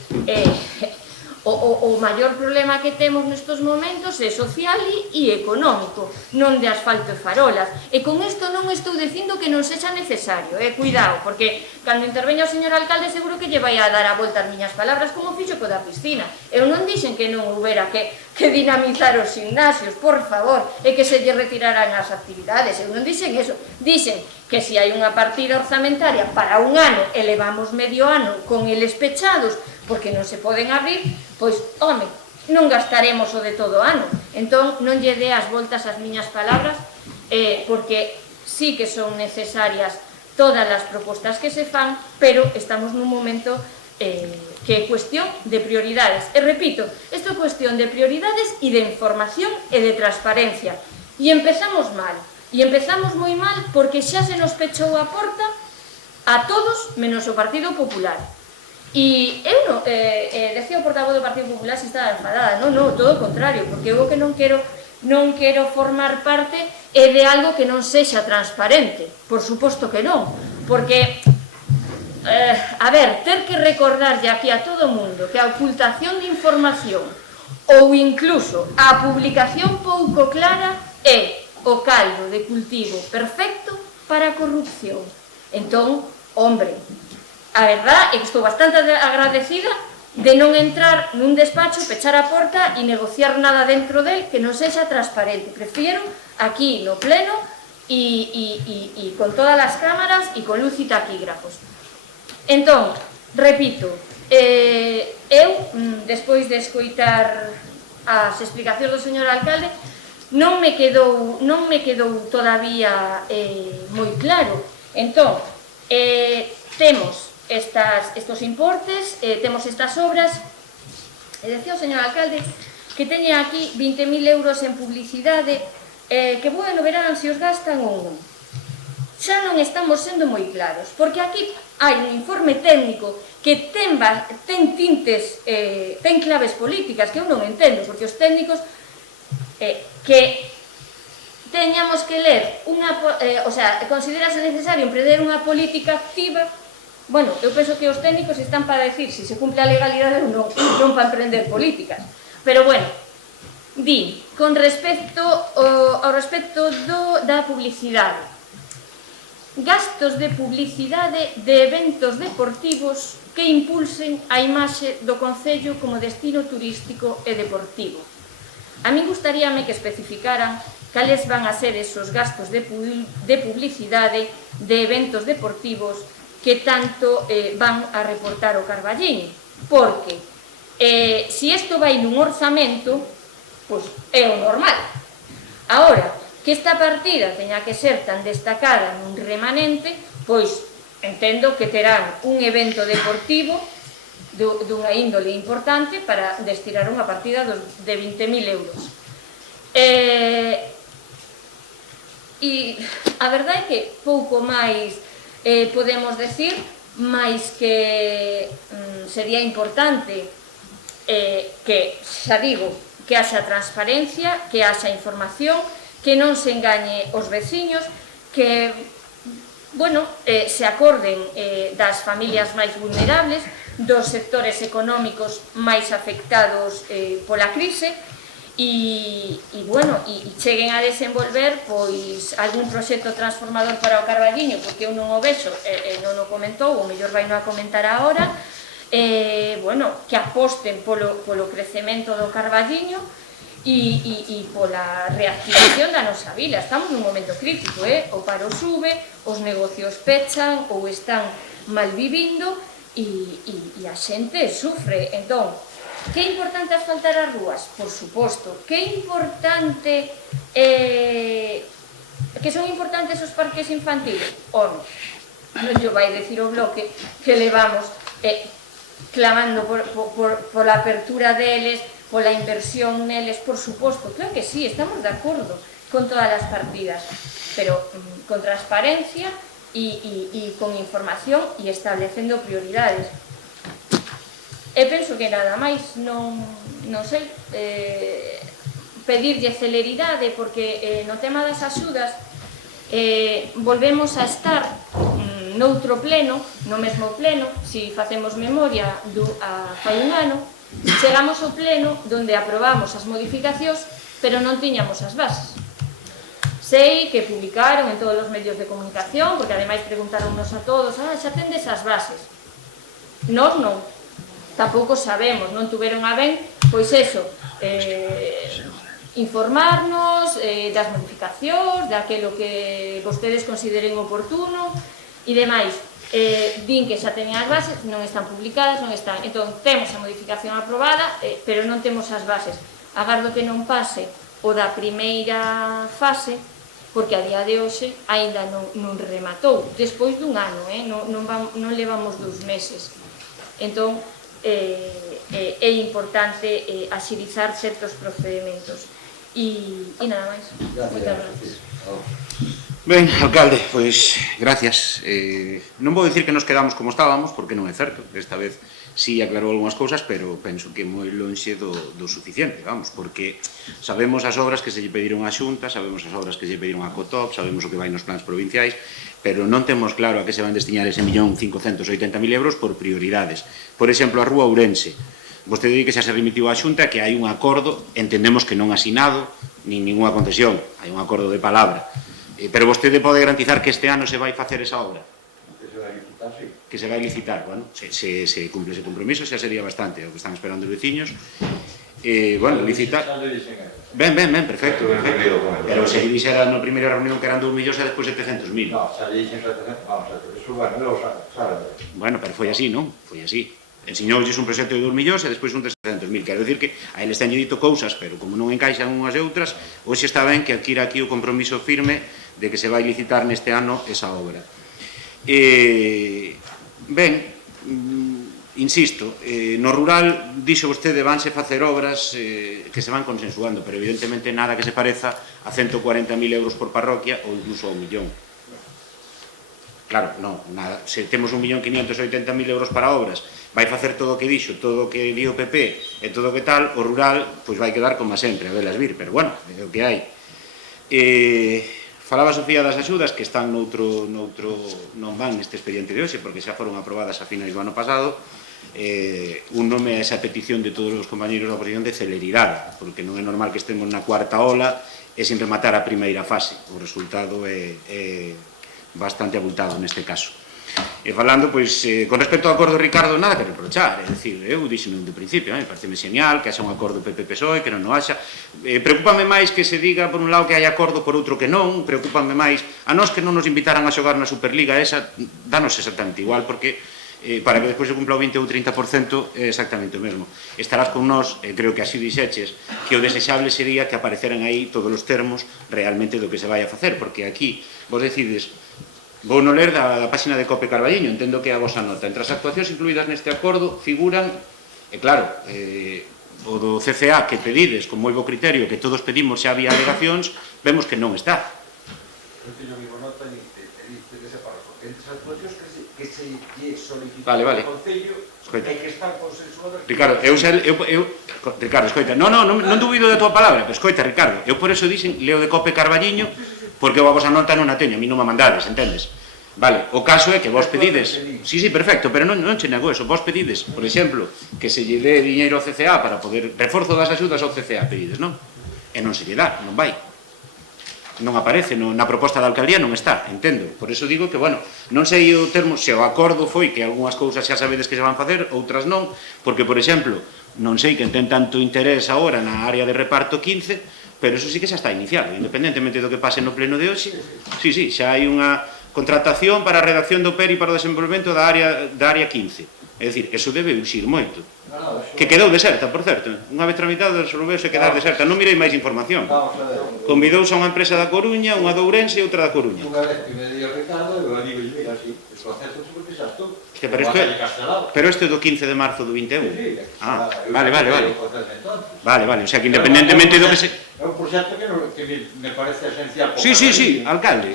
o maior problema que temos nestes momentos é social e económico, non de asfalto e farolas. E con isto non estou dicindo que non sexa necesario, cuidado, porque cando interveña o señor alcalde seguro que lle vai a dar a volta as miñas palabras como fixo co da piscina. Eu non dixen que non houbera que dinamizar os gimnasios, por favor, e que se lle retiraran as actividades. Eu non dixen eso, dixen que se hai unha partida orzamentaria para un ano e levamos medio ano con eles pechados porque non se poden abrir, pois, home, non gastaremos o de todo o ano. Entón, non lle dé as voltas ás miñas palabras, porque sí que son necesarias todas as propostas que se fan, pero estamos nun momento que é cuestión de prioridades. E repito, isto é cuestión de prioridades e de información e de transparencia. E empezamos mal. E empezamos moi mal porque xa se nos pechou a porta a todos menos o Partido Popular. E eu non, decía o portavoz do Partido Popular se estaba enfadada, non, todo o contrario, porque eu o que non quero non quero formar parte de algo que non sexa transparente. Por suposto que non, porque a ver, ter que recordarlle aquí a todo o mundo que a ocultación de información ou incluso a publicación pouco clara é o caldo de cultivo perfecto para a corrupción. Entón, hombre, a verdad é que estou bastante agradecida de non entrar nun despacho, pechar a porta e negociar nada dentro del que non sexa transparente. Prefiero aquí no pleno e con todas as cámaras e con luz e taquígrafos. Entón, repito, eu, despois de escoitar as explicacións do señor alcalde, non me quedou todavía moi claro. Entón, temos estos importes, temos estas obras, e decía o señor alcalde que teña aquí 20.000 euros en publicidade, que bueno, verán se os gastan ou non. Xa non estamos sendo moi claros, porque aquí hai un informe técnico que ten tintes, ten claves políticas que eu non entendo, porque os técnicos que teñamos que ler o sea, considerase necesario emprender unha política activa. Bueno, eu penso que os técnicos están para decir se se cumple a legalidade ou non para emprender políticas. Pero bueno, di, con respecto ao respecto da publicidade, gastos de publicidade de eventos deportivos que impulsen a imaxe do concello como destino turístico e deportivo. A min gustaríame que especificaran cales van a ser esos gastos de publicidade de eventos deportivos que tanto van a reportar o Carballiño, porque se isto vai nun orzamento, pois é o normal. Agora, que esta partida teña que ser tan destacada nun remanente, pois entendo que terán un evento deportivo dunha índole importante para destinar unha partida de 20.000 euros. E a verdade é que pouco máis podemos decir, máis que sería importante que, xa digo, que haxa transparencia, que haxa información, que non se engañe os veciños, que, bueno, se acorden das familias máis vulnerables, dos sectores económicos máis afectados pola crise, e bueno, e cheguen a desenvolver pois algún proxecto transformador para o Carballiño, porque eu non o vexo, non o comentou, ou mellor vai non a comentar agora, bueno, que aposten polo crecemento do Carballiño e pola reactivación da nosa vila. Estamos nun momento crítico, o paro sube, os negocios pechan ou están mal vivindo e a xente sufre. Entón, que é importante asfaltar as rúas? Por suposto. Que é importante que son importantes os parques infantiles? Non yo vai decir o bloque que levamos clamando pola apertura deles, pola inversión neles, por suposto, claro que sí, estamos de acordo con todas as partidas, pero con transparencia e con información e establecendo prioridades. E penso que nada máis, non sei, pedirlle celeridade, porque no tema das axudas volvemos a estar noutro pleno, no mesmo pleno, se facemos memoria fai un ano, chegamos ao pleno onde aprobamos as modificacións, pero non tiñamos as bases. Sei que publicaron en todos os medios de comunicación, porque ademais preguntaronnos a todos, xa tendes as bases. Nós non, tampouco sabemos, non tuveron a ben, pois eso, informarnos das modificacións, daquelo que vostedes consideren oportuno, e demais, din que xa teñen as bases, non están publicadas, non están. Entón, temos a modificación aprobada, pero non temos as bases. Agardo que non pase o da primeira fase, porque a día de hoxe aínda non rematou, despois dun ano, non levamos 2 meses. Entón, é importante axilizar certos procedementos. E nada máis. Moitas gracias. Ben, alcalde, pois, gracias. Non vou dicir que nos quedamos como estábamos, porque non é certo. Esta vez sí aclarou algunhas cousas, pero penso que moi lonxe do suficiente, vamos, porque sabemos as obras que se lle pediron á Xunta, sabemos as obras que se lle pediron á COTOP, sabemos o que vai nos plans provinciais, pero non temos claro a que se van destinar ese 1.580.000 euros por prioridades. Por exemplo, a Rúa Ourense, vostede di que xa se remitiu á Xunta, que hai un acordo, entendemos que non asinado, nin ninguna concesión, hai un acordo de palabra, pero vostede pode garantizar que este ano se vai facer esa obra? Que se vai licitar, sí. Que se vai licitar, bueno, se cumple ese compromiso xa sería bastante, o que están esperando os veciños. Bueno, licitar... Ben, perfecto. Pero se dixera na primeira reunión que eran 2 millóns e despois 700.000. No, xa dixen 700, vamos a ver, eso, bueno, non sabe. Bueno, pero foi así, non? Foi así. Enseñoules un proxecto de 2 millóns e despois un de 700.000. Quero dicir que a eles teñen dito cousas, pero como non encaixan unhas e outras, hoxe está ben que adquira aquí o compromiso firme de que se vai licitar neste ano esa obra. Ben, insisto, no rural, dixo vostede, vanse facer obras que se van consensuando, pero evidentemente nada que se pareza a 140.000 euros por parroquia ou incluso a 1 millón. Claro, non, nada. Se temos 1.580.000 euros para obras, vai facer todo o que dixo, todo o que di o PP e todo o que tal, o rural, pois vai quedar como sempre, a velas vir, pero bueno, é o que hai. Falaba Sofía das axudas que están noutro non van neste expediente de hoxe, porque xa foron aprobadas a finais do ano pasado. Un nome a esa petición de todos os compañeros da oposición de celeridade, porque non é normal que estemos na cuarta ola e sin rematar a primeira fase. O resultado é bastante abultado neste caso. E falando, pois, con respecto ao acordo Ricardo, nada que reprochar, é dicir, eu dixen de principio, pareceme genial que haxa un acordo PP-PSOE, que non o haxa. Preocúpame máis que se diga por un lado que hai acordo, por outro que non, preocúpame máis a nós que non nos invitaran a xogar na Superliga esa, danos exactamente igual, porque para que despois se cumpla o 20 ou 30% é exactamente o mesmo. Estarás con nós, creo que así dixeches, que o desexable sería que apareceran aí todos os termos realmente do que se vai a facer, porque aquí vos decides. Vou no ler da páxina de Cope Carballiño, entendo que é a vosa nota. Entre as actuacións incluídas neste acordo figuran, claro, o do CCA que pedides con moi bo criterio, que todos pedimos xa había alegacións, vemos que non está. Eu teño a mesma nota e dice que se para, porque entre as actuacións que se lle solicitou ao Concello é que están consensuadas... Ricardo, Ricardo, escoita, non dubido da tua palabra, pero escoita, Ricardo, eu por eso dixen, leo de Cope Carballiño, porque a vosa nota non a teño, a mí non me mandades, entendes? Vale, o caso é que vos pedides, sí, perfecto, pero non che nego eso, vos pedides, por exemplo, que se lle dé diñeiro ao CCA para poder, reforzo das axudas ao CCA, pedides, non? E non se lle dá, non vai. Non aparece, na proposta da alcaldía non está, entendo. Por eso digo que, bueno, non sei o termo, se o acordo foi que algunhas cousas xa sabedes que se van facer, outras non, porque, por exemplo, non sei quen ten tanto interés agora na área de reparto 15, pero eso sí que xa está iniciado, independentemente do que pase no pleno de hoxe. Sí, xa hai unha contratación para a redacción do PERI para o desenvolvemento da área 15. É dicir, eso debe uxir moito. Que quedou deserta, por certo. Unha vez tramitado, resolveuse quedar deserta. Non mirei máis información. Convidouse a unha empresa da Coruña, unha de Ourense e outra da Coruña. Unha vez que me dio Ricardo, eu digo, mira, así, o proceso porque xa estou. Pero este é do 15 de marzo do 21. Vale. Vale, o sea que independentemente do que se... É un proxecto que me parece esencial. Sí, alcalde.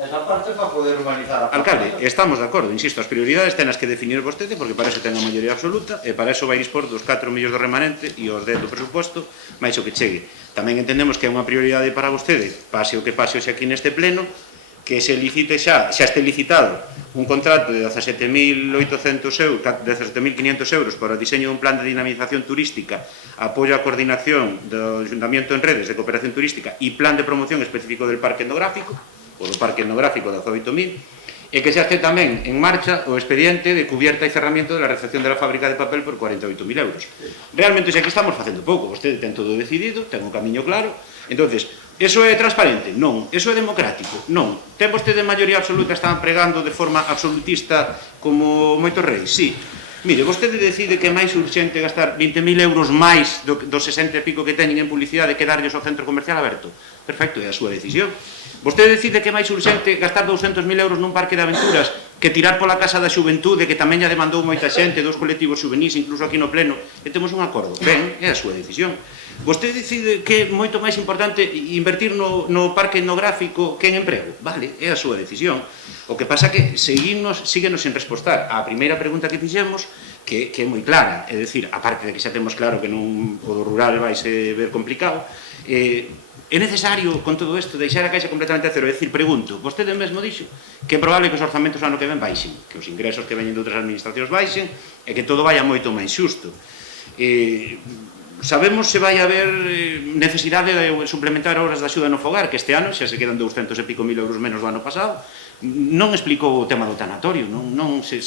Esa parte para poder humanizar a parte. Alcalde, estamos de acordo, insisto, as prioridades tenas que definir vostede, porque para eso ten a maioría absoluta, e para eso vai dispor dos 4 millóns do remanente e os 10 do presuposto, máis o que chegue. Tamén entendemos que é unha prioridade para vostede, pase o que pase hoxe aquí neste pleno, que se licite xa este licitado un contrato de 17.500 euros para o diseño dun plan de dinamización turística, apoio á coordinación do Ayuntamiento en redes de cooperación turística e plan de promoción específico del parque etnográfico, o do parque etnográfico de 18.000, e que xa este tamén en marcha o expediente de cubierta e cerramento de la recepción de la fábrica de papel por 48.000 euros. Realmente, xa que estamos facendo pouco, vostede ten todo decidido, ten un camiño claro, entonces, eso é transparente? Non. Eso é democrático? Non. Ten vostede maioría absoluta, están pregando de forma absolutista como moitos reis? Sí. Mire, vostede decide que é máis urxente gastar 20.000 euros máis dos 60 e pico que teñen en publicidade que darlles ao centro comercial aberto. Perfecto, é a súa decisión. Vostede decide que é máis urxente gastar 200.000 euros nun parque de aventuras que tirar pola Casa da Xuventude, que tamén ya demandou moita xente, dos colectivos juvenís, incluso aquí no pleno, e temos un acordo. Ben, é a súa decisión. Vostede decide que é moito máis importante invertir no parque etnográfico que en emprego. Vale, é a súa decisión. O que pasa que síguenos sen respostar á primeira pregunta que fixemos, que é moi clara, é dicir, aparte de que xa temos claro que non o do rural vai se ver complicado, é necesario, con todo isto, deixar a caixa completamente a cero. É dicir, pregunto, vostede mesmo dixo que é probable que os orzamentos ano que ven baixen, que os ingresos que veñen de outras administracións baixen e que todo vaya moito máis xusto. Sabemos se vai haber necesidade de suplementar horas de axuda no fogar, que este ano xa se quedan 200 e pico mil euros menos do ano pasado. Non explicou o tema do tanatorio, non se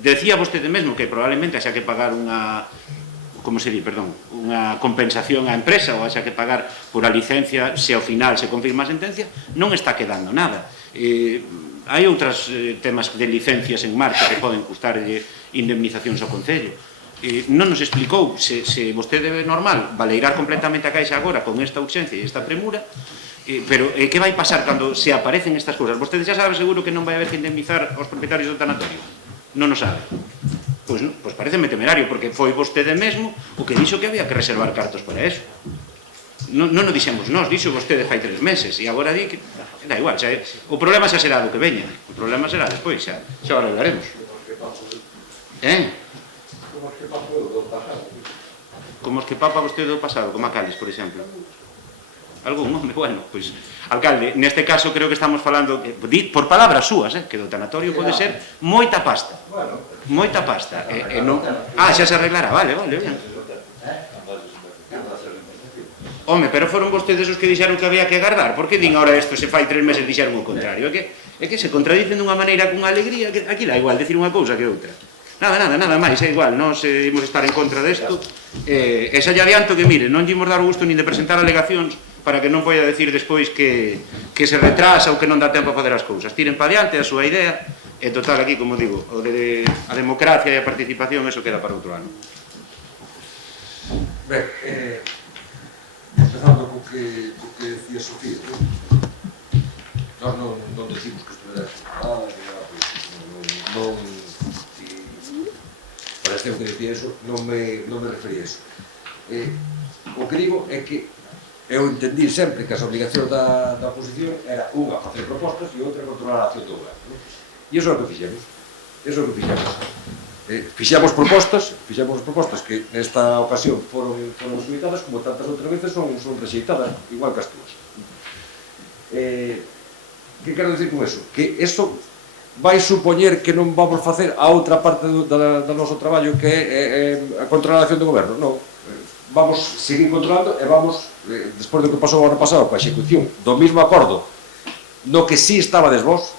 decía vostede mesmo que probablemente haxa que pagar unha compensación á empresa ou haxa que pagar por a licencia se ao final se confirma a sentencia. Non está quedando nada. Hai outros temas de licencias en marcha que poden custarlle indemnizacións ao Concello. Non nos explicou se vostede é normal valeirar completamente a caixa agora con esta urxencia e esta premura, pero que vai pasar cando se aparecen estas cousas? Vostede xa sabe seguro que non vai haber que indemnizar aos propietarios do tanatorio? Non o sabe. Pois pareceme temerario, porque foi vostede mesmo o que dixo que había que reservar cartos para eso. Non o dixemos nós, dixo vostede fai 3 meses, e agora di que da igual, o problema xa será do que veña, o problema será despois, xa o arreglaremos. Como os que papa vostede do pasado, como a Cales, por exemplo. Algún nome, bueno, pois, alcalde, neste caso creo que estamos falando, por palabras súas, que do tanatorio pode ser moita pasta. Moita pasta. Xa se arreglará, vale, ben. Home, pero foron vostedes os que dixeron que había que agardar. Por que din ahora isto se fai 3 meses dixeron o contrario? É que se contradicen dunha maneira cunha alegría que aquí dá igual decir unha cousa que outra. Nada máis, é igual, nós imos estar en contra desto. E xa lle adianto que, mire, non lle imos dar o gusto nin de presentar alegacións para que non poida decir despois que se retrasa ou que non dá tempo a facer as cousas. Tiren pa diante a súa idea, e total aquí, como digo, a democracia e a participación, eso queda para outro ano. Ben, empezando co que decía Sofía, nós non decimos que estuvera nada, non para este que decía eso, non me refería a eso. O que digo é que eu entendí sempre que as obligacións da oposición era unha facer propostas e outra controlar a acción do goberno. E iso é o que fixemos. Fixemos propostas que nesta ocasión foron suitadas, como tantas outras veces son rexeitadas, igual que as túas. Que quero dicir con eso? Que eso vai supoñer que non vamos facer a outra parte do noso traballo, que é a controlar a acción do goberno. Non. Vamos seguir controlando e vamos, despois do que pasou o ano pasado coa execución do mesmo acordo no que sí estabades vos,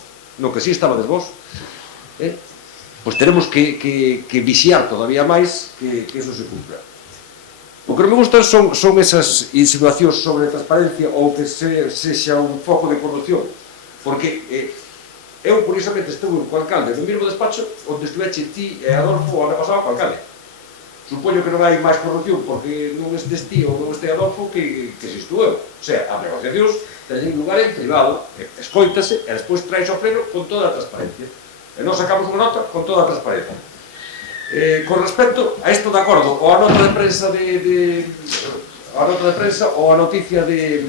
pois teremos que vixiar todavía máis que eso se cumpra. O que non me gustan son esas insinuacións sobre transparencia ou que sexa un foco de corrupción, porque eu, curiosamente, estuve co alcalde no mesmo despacho onde estuveche ti e Adolfo o ano pasado co alcalde. Supoño que non hai máis corrupción porque non estes ti ou non este Adolfo que se estuvo eu. O sea, as negociacións teñen lugar en privado, escoítase e despois traes ao pleno con toda a transparencia. E nós sacamos unha nota con toda a transparencia. Con respecto a isto de acordo, ou a nota de prensa ou a noticia de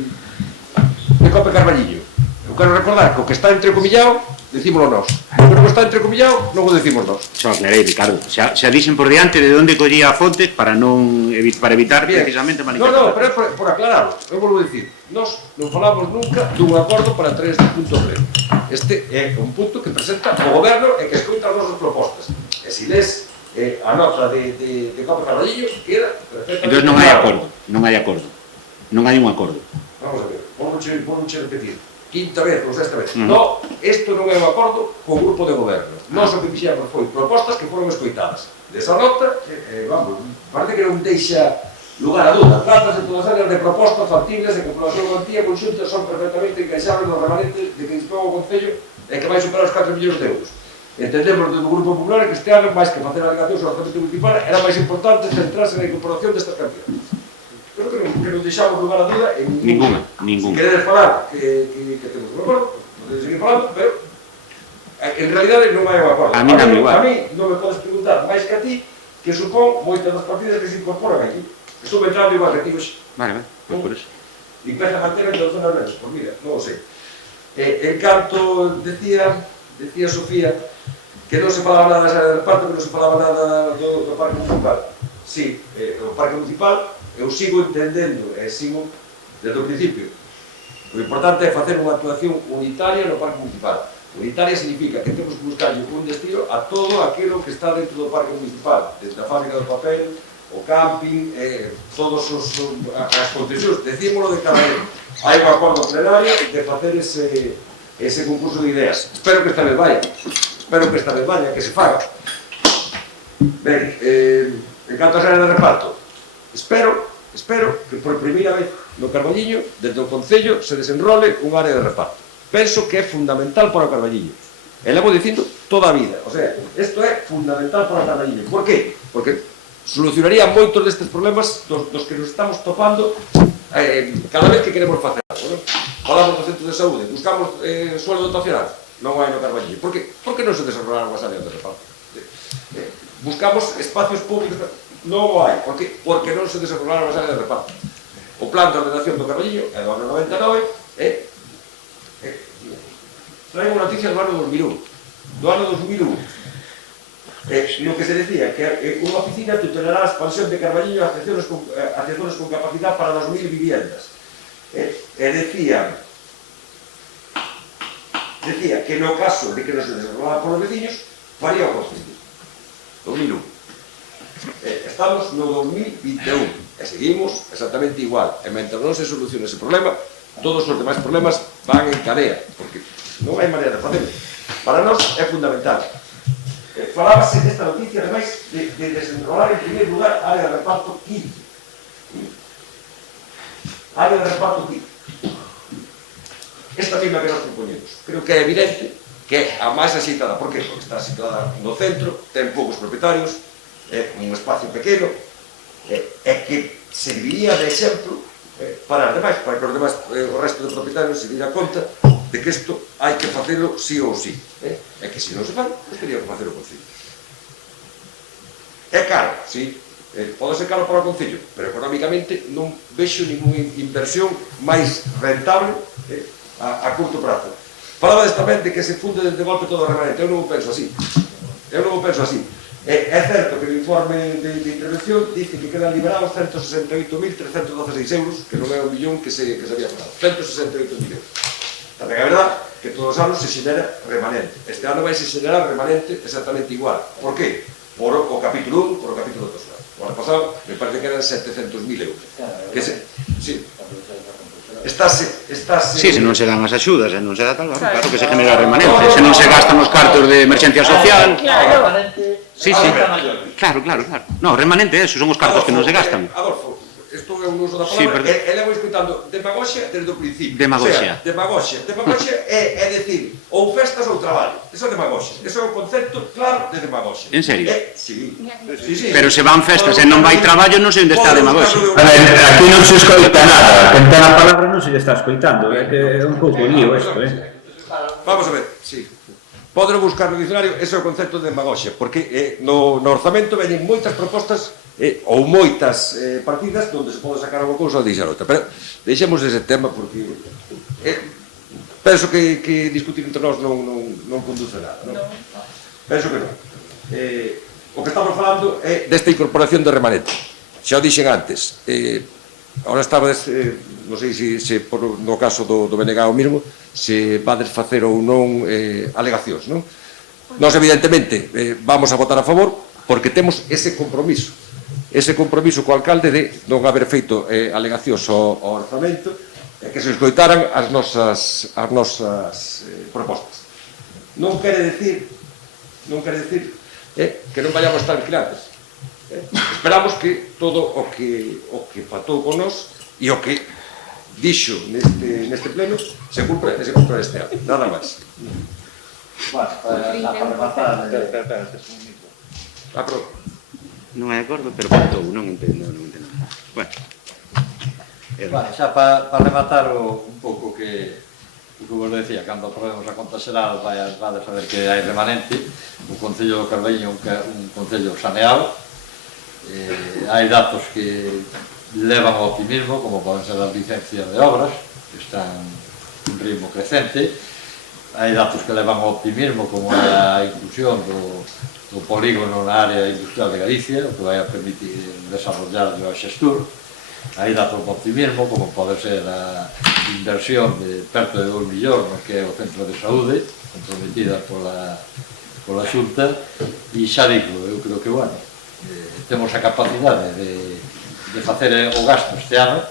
Cope Carballiño, eu quero recordar que o que está entrecomillado decímoslo nós. O que non está entrecomillado non o decimos nós. Xa aclarei, Ricardo. Xa dixen por diante de onde collía a fonte para evitar precisamente manifestar. Non, pero é por aclararlo. Eu volvo a dicir, nós non falamos nunca dun acordo para traer este punto pleno. Este é un punto que presenta o goberno e que escoita as nosas propostas. E se lees a nota de Cope Carballiño, queda perfectamente. Entón non hai acordo. Non hai un acordo. Vamos a ver, vamos a repetir. Quinta vez ou sexta vez. No, isto non é un acordo co grupo de goberno. Nós o que fixemos foi propostas que foron escoitadas. Desa nota, parece que non deixa lugar a duda. Trátase todas as áreas de propostas factibles de comprobación cuantía conxunta son perfectamente encaixables no remanente de que dispón o Concello e que vai superar os 4 millóns de euros. Entendemos do Grupo Popular que este ano, máis que facer alegacións ao orzamento municipal, era máis importante centrarse na incorporación destas cantidades. Creo que non deixamos lugar a duda en ninguna. Si queredes falar que temos un acordo, podedes seguir falando, pero en realidade non hai un acordo. A mí non me podes preguntar máis que a ti, que supón moitas das partidas que se incorporan aquí. Estou entrando igual que ti hoxe. Vale, pois por eso. Limpieza mantenimento das zonas verdes, pois mira, non o sei. En canto decía Sofía Que non se falaba nada da área de reparto, que non se falaba nada do parque municipal. Sí, o parque municipal eu sigo entendendo, e sigo desde o principio. O importante é facer unha actuación unitaria no parque municipal. Unitaria significa que temos que buscar un destino a todo aquilo que está dentro do parque municipal, desde a fábrica do papel, o camping, todos as concesións, decímolo de cada vez. Hai un acordo plenario de facer ese concurso de ideas. Espero que esta vez vaya, que se faga. Ben, en canto a área de reparto, espero que por primeira vez no Carballiño, desde o Concello, se desenrole un área de reparto. Penso que é fundamental para o Carballiño. E levo dicindo toda a vida. O sea, isto é fundamental para o Carballiño. Por qué? Porque solucionaría moitos destes problemas dos que nos estamos topando cada vez que queremos facer algo, non? Falamos do centro de saúde, buscamos suelo dotacional, non hai no Carballiño. Por que? Porque non se desarrollaron as áreas de reparto. Buscamos espacios públicos, non o hai. Por que? Porque non se desarrollaron as áreas de reparto. O plan de ordenación do Carballiño é do ano 99 trae unha noticia do ano 2001. Do ano 2001. No que se decía que unha oficina tutelará a expansión de Carballiño a zonas con capacidad para 2000 viviendas. Decía que no caso de que non se desarrollara por os veciños, faría o Concello. 2001. Estamos no 2021 e seguimos exactamente igual. E mentre non se solucione ese problema, todos os demais problemas van en cadea, porque non hai maneira de facerlo. Para nós é fundamental. Falábase desta noticia, ademais, de desenrolar en primeiro lugar a área de reparto 15. Área de reparto 15. Esta mesma que nós proponemos. Creo que é evidente que é a máis asitada. Por qué? Porque está situada no centro, ten poucos propietarios, é un espacio pequeno, e que serviría de exemplo para que os demais, o resto de propietarios se diera conta de que isto hai que facelo sí ou sí. E que se non se fai, pois teria que facer o Concello. É caro, sí. Pode ser caro para o Concello, pero económicamente non vexo ninguna inversión máis rentable a curto prazo. Falabades tamén de que se funde desde golpe todo o remanente. Eu non o penso así. É certo que no informe de intervención dice que quedan liberados 168.316 euros, que non é o millón que se había falado. 168.000 euros. Tamén é verdade que todos os anos se xenera remanente. Este ano vai se xenerar remanente exactamente igual. Por qué? Por o capítulo 1, por o capítulo 2. O ano pasado me parece que eran 700.000 euros. Sí. Sí, se non se dan as axudas, se non se dá tal, claro que se genera remanente. Se non se gastan os cartos de emerxencia social. Claro. Sí. Claro. No, remanente é eso, son os cartos que non se gastan. Adolfo, isto é un uso da palabra, e levo escutando demagoxia desde o principio. Demagoxia. Demagoxia é decir, ou festas ou traballo. Eso é demagoxia. Eso é un concepto claro de demagoxia. En serio? Sí. Pero se van festas e non vai traballo, non sei onde está a demagoxia. A ver, aquí non se escoita nada. Quen ten a palabra non se lle está escoitando. É un pouco lío isto, Vamos a ver, sí. Podero buscar no dicionario, ese é o concepto de demagoxia, porque no orzamento veñen moitas propostas ou moitas partidas onde se pode sacar unha cousa ou deixar outra. Pero deixemos ese tema porque penso que discutir entre nós non conduce a nada, non? Penso que non. O que estamos falando é desta incorporación de remanente. Xa o dixen antes, agora estabades, non sei se no caso do BNG o mismo, se vades facer ou non alegacións, non? Nós, evidentemente, vamos a votar a favor porque temos ese compromiso co alcalde de non haber feito alegacións ao orzamento e que se escoitaran as nosas propostas. Non quere decir que non vayamos estar vigilantes. Esperamos que todo o que fatou con nós e o que dixo neste pleno se cumpra este ano, nada máis. Bueno, para rematar... Non é acordo, pero faltou, non entendo. Bueno, xa para rematar un pouco que como vos decía, cando aprobemos a conta xeral vades a ver que hai remanente. O Concello do Carballiño é un concello saneado. Hai datos que levan ao optimismo, como poden ser as licencias de obras, que están un ritmo crecente, hai datos que levan ao optimismo, como a inclusión do polígono na área industrial de Galicia, o que vai a permitir desarrollar o Xestur. Hai datos de optimismo, como pode ser a inversión de perto de 2 millóns no que é o centro de saúde, comprometida pola Xunta, e xa digo, eu creo que, bueno, temos a capacidade de facer o gasto este ano.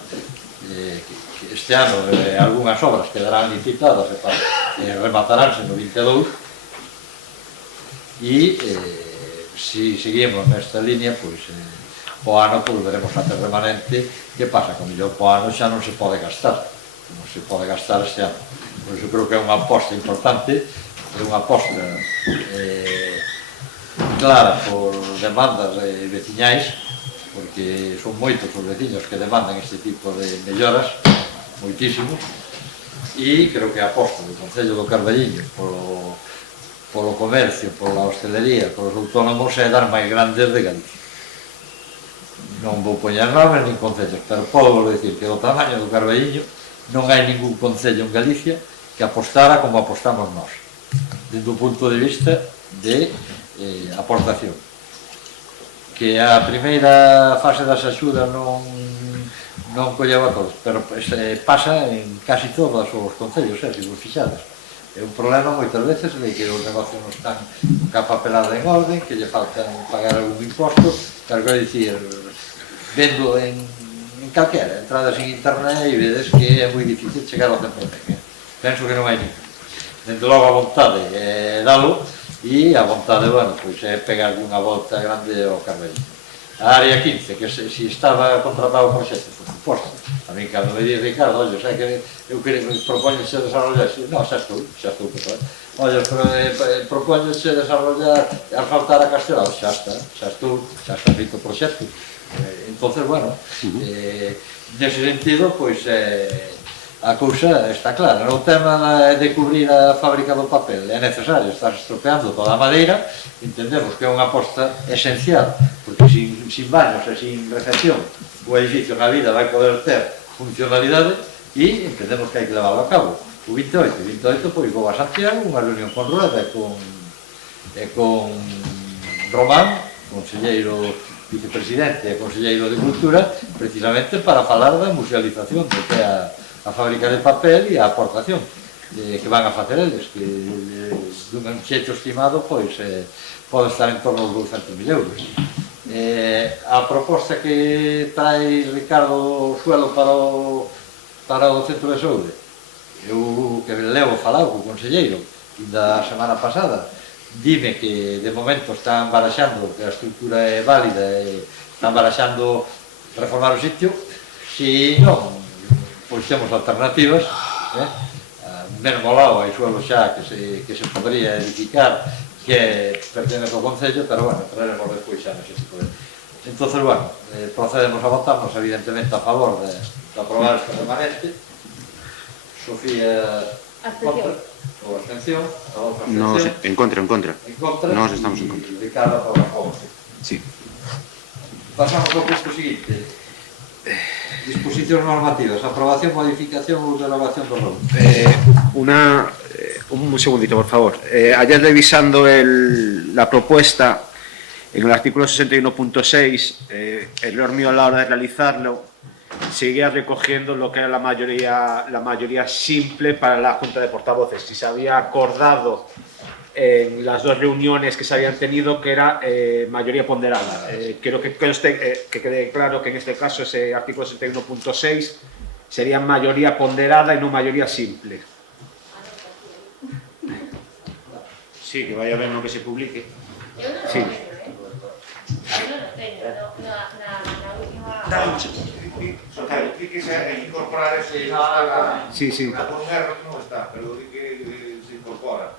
Este ano algunhas obras quedarán licitadas e remataránse no 22, e se seguimos nesta línea, pois o ano veremos a ter remanente. Que pasa? Que o mellor o ano xa non se pode gastar, non se pode gastar este ano. Por iso creo que é unha aposta importante, é unha aposta clara por demandas veciñais, porque son moitos os veciños que demandan este tipo de melloras, moitísimos, e creo que a aposta do Concello do Carballiño polo comercio, pola hostelería, polos autónomos é das máis grandes de Galicia. Non vou poñer nomes nin concellos, pero podo dicir que do tamaño do Carballiño non hai ningún concello en Galicia que apostara como apostamos nós, desde o punto de vista de aportación. Que a primeira fase das axudas non colleu a todos, pero pasa en casi todos os concellos, se vos fixades. É un problema moitas veces de que os negocios non están ca papelada en orden, que lle faltan pagar algún imposto, pero quero dicir, vendo en calquera, entradas en internet e vedes que é moi difícil chegar ao 100%. Penso que non hai ningún. Dende logo a vontade é dalo, e a vontade, bueno, pois é pegar unha volta grande ao Carballiño. A área 15, que se estaba contratado o proxecto, por suposto. A mí, cando me di Ricardo, olha, xa que eu propoñense desarrollar, non, xa estou, olha, propoñense desarrollar e asfaltar a Castelao, xa está feito o proxecto. Entonces, bueno, nese sentido, pois, a cousa está clara. No tema de cubrir a fábrica do papel é necesario, estar estropeando toda a madeira, entendemos que é unha aposta esencial, porque sin baños e sin recepción o edificio na vida vai poder ter funcionalidade, e entendemos que hai que levarlo a cabo. O 28, pois vou a Santiago, unha reunión con Rueda e con Román, conselleiro vicepresidente e conselleiro de Cultura, precisamente para falar da musealización do que é a fábrica de papel e a aportación que van a facer eles, que dun xeito estimado pois pode estar en torno aos 200.000 euros. A proposta que trae Ricardo Suelo para o centro de saúde, eu que levo falado co conselleiro da semana pasada, dime que de momento están baraxando, que a estrutura é válida e están baraxando reformar o sitio. Se non, pois temos alternativas, mesmo ao lado hai suelo xa que se podría edificar, que pertenece ao Concello, pero, bueno, traeremos despois xa nese tipo de... Entón, bueno, procedemos a votarnos, evidentemente, a favor de aprobar este remanente. Sofía, contra, ou abstención, a outra abstención. No, en contra. En contra. Nós estamos en contra. Ricardo, a favor. Sí. Pasamos ao punto seguinte. Disposicións normativas, aprobación, modificación ou derogación do ROU. Un segundito, por favor. Ayer revisando la propuesta en el artículo 61.6, el error mío a la hora de realizarlo seguía recogiendo lo que era la mayoría simple para la Junta de Portavoces. Si se había acordado en las dos reuniones que se habían tenido que era mayoría ponderada. Quiero que quede claro que en este caso ese artículo 61.6 sería mayoría ponderada y no mayoría simple. Sí, que vaya a ver lo que se publique. Sí. Eu non lo teño, na última... Só que quise incorporar ese... Sí. A un erro que non está, pero que se incorpora.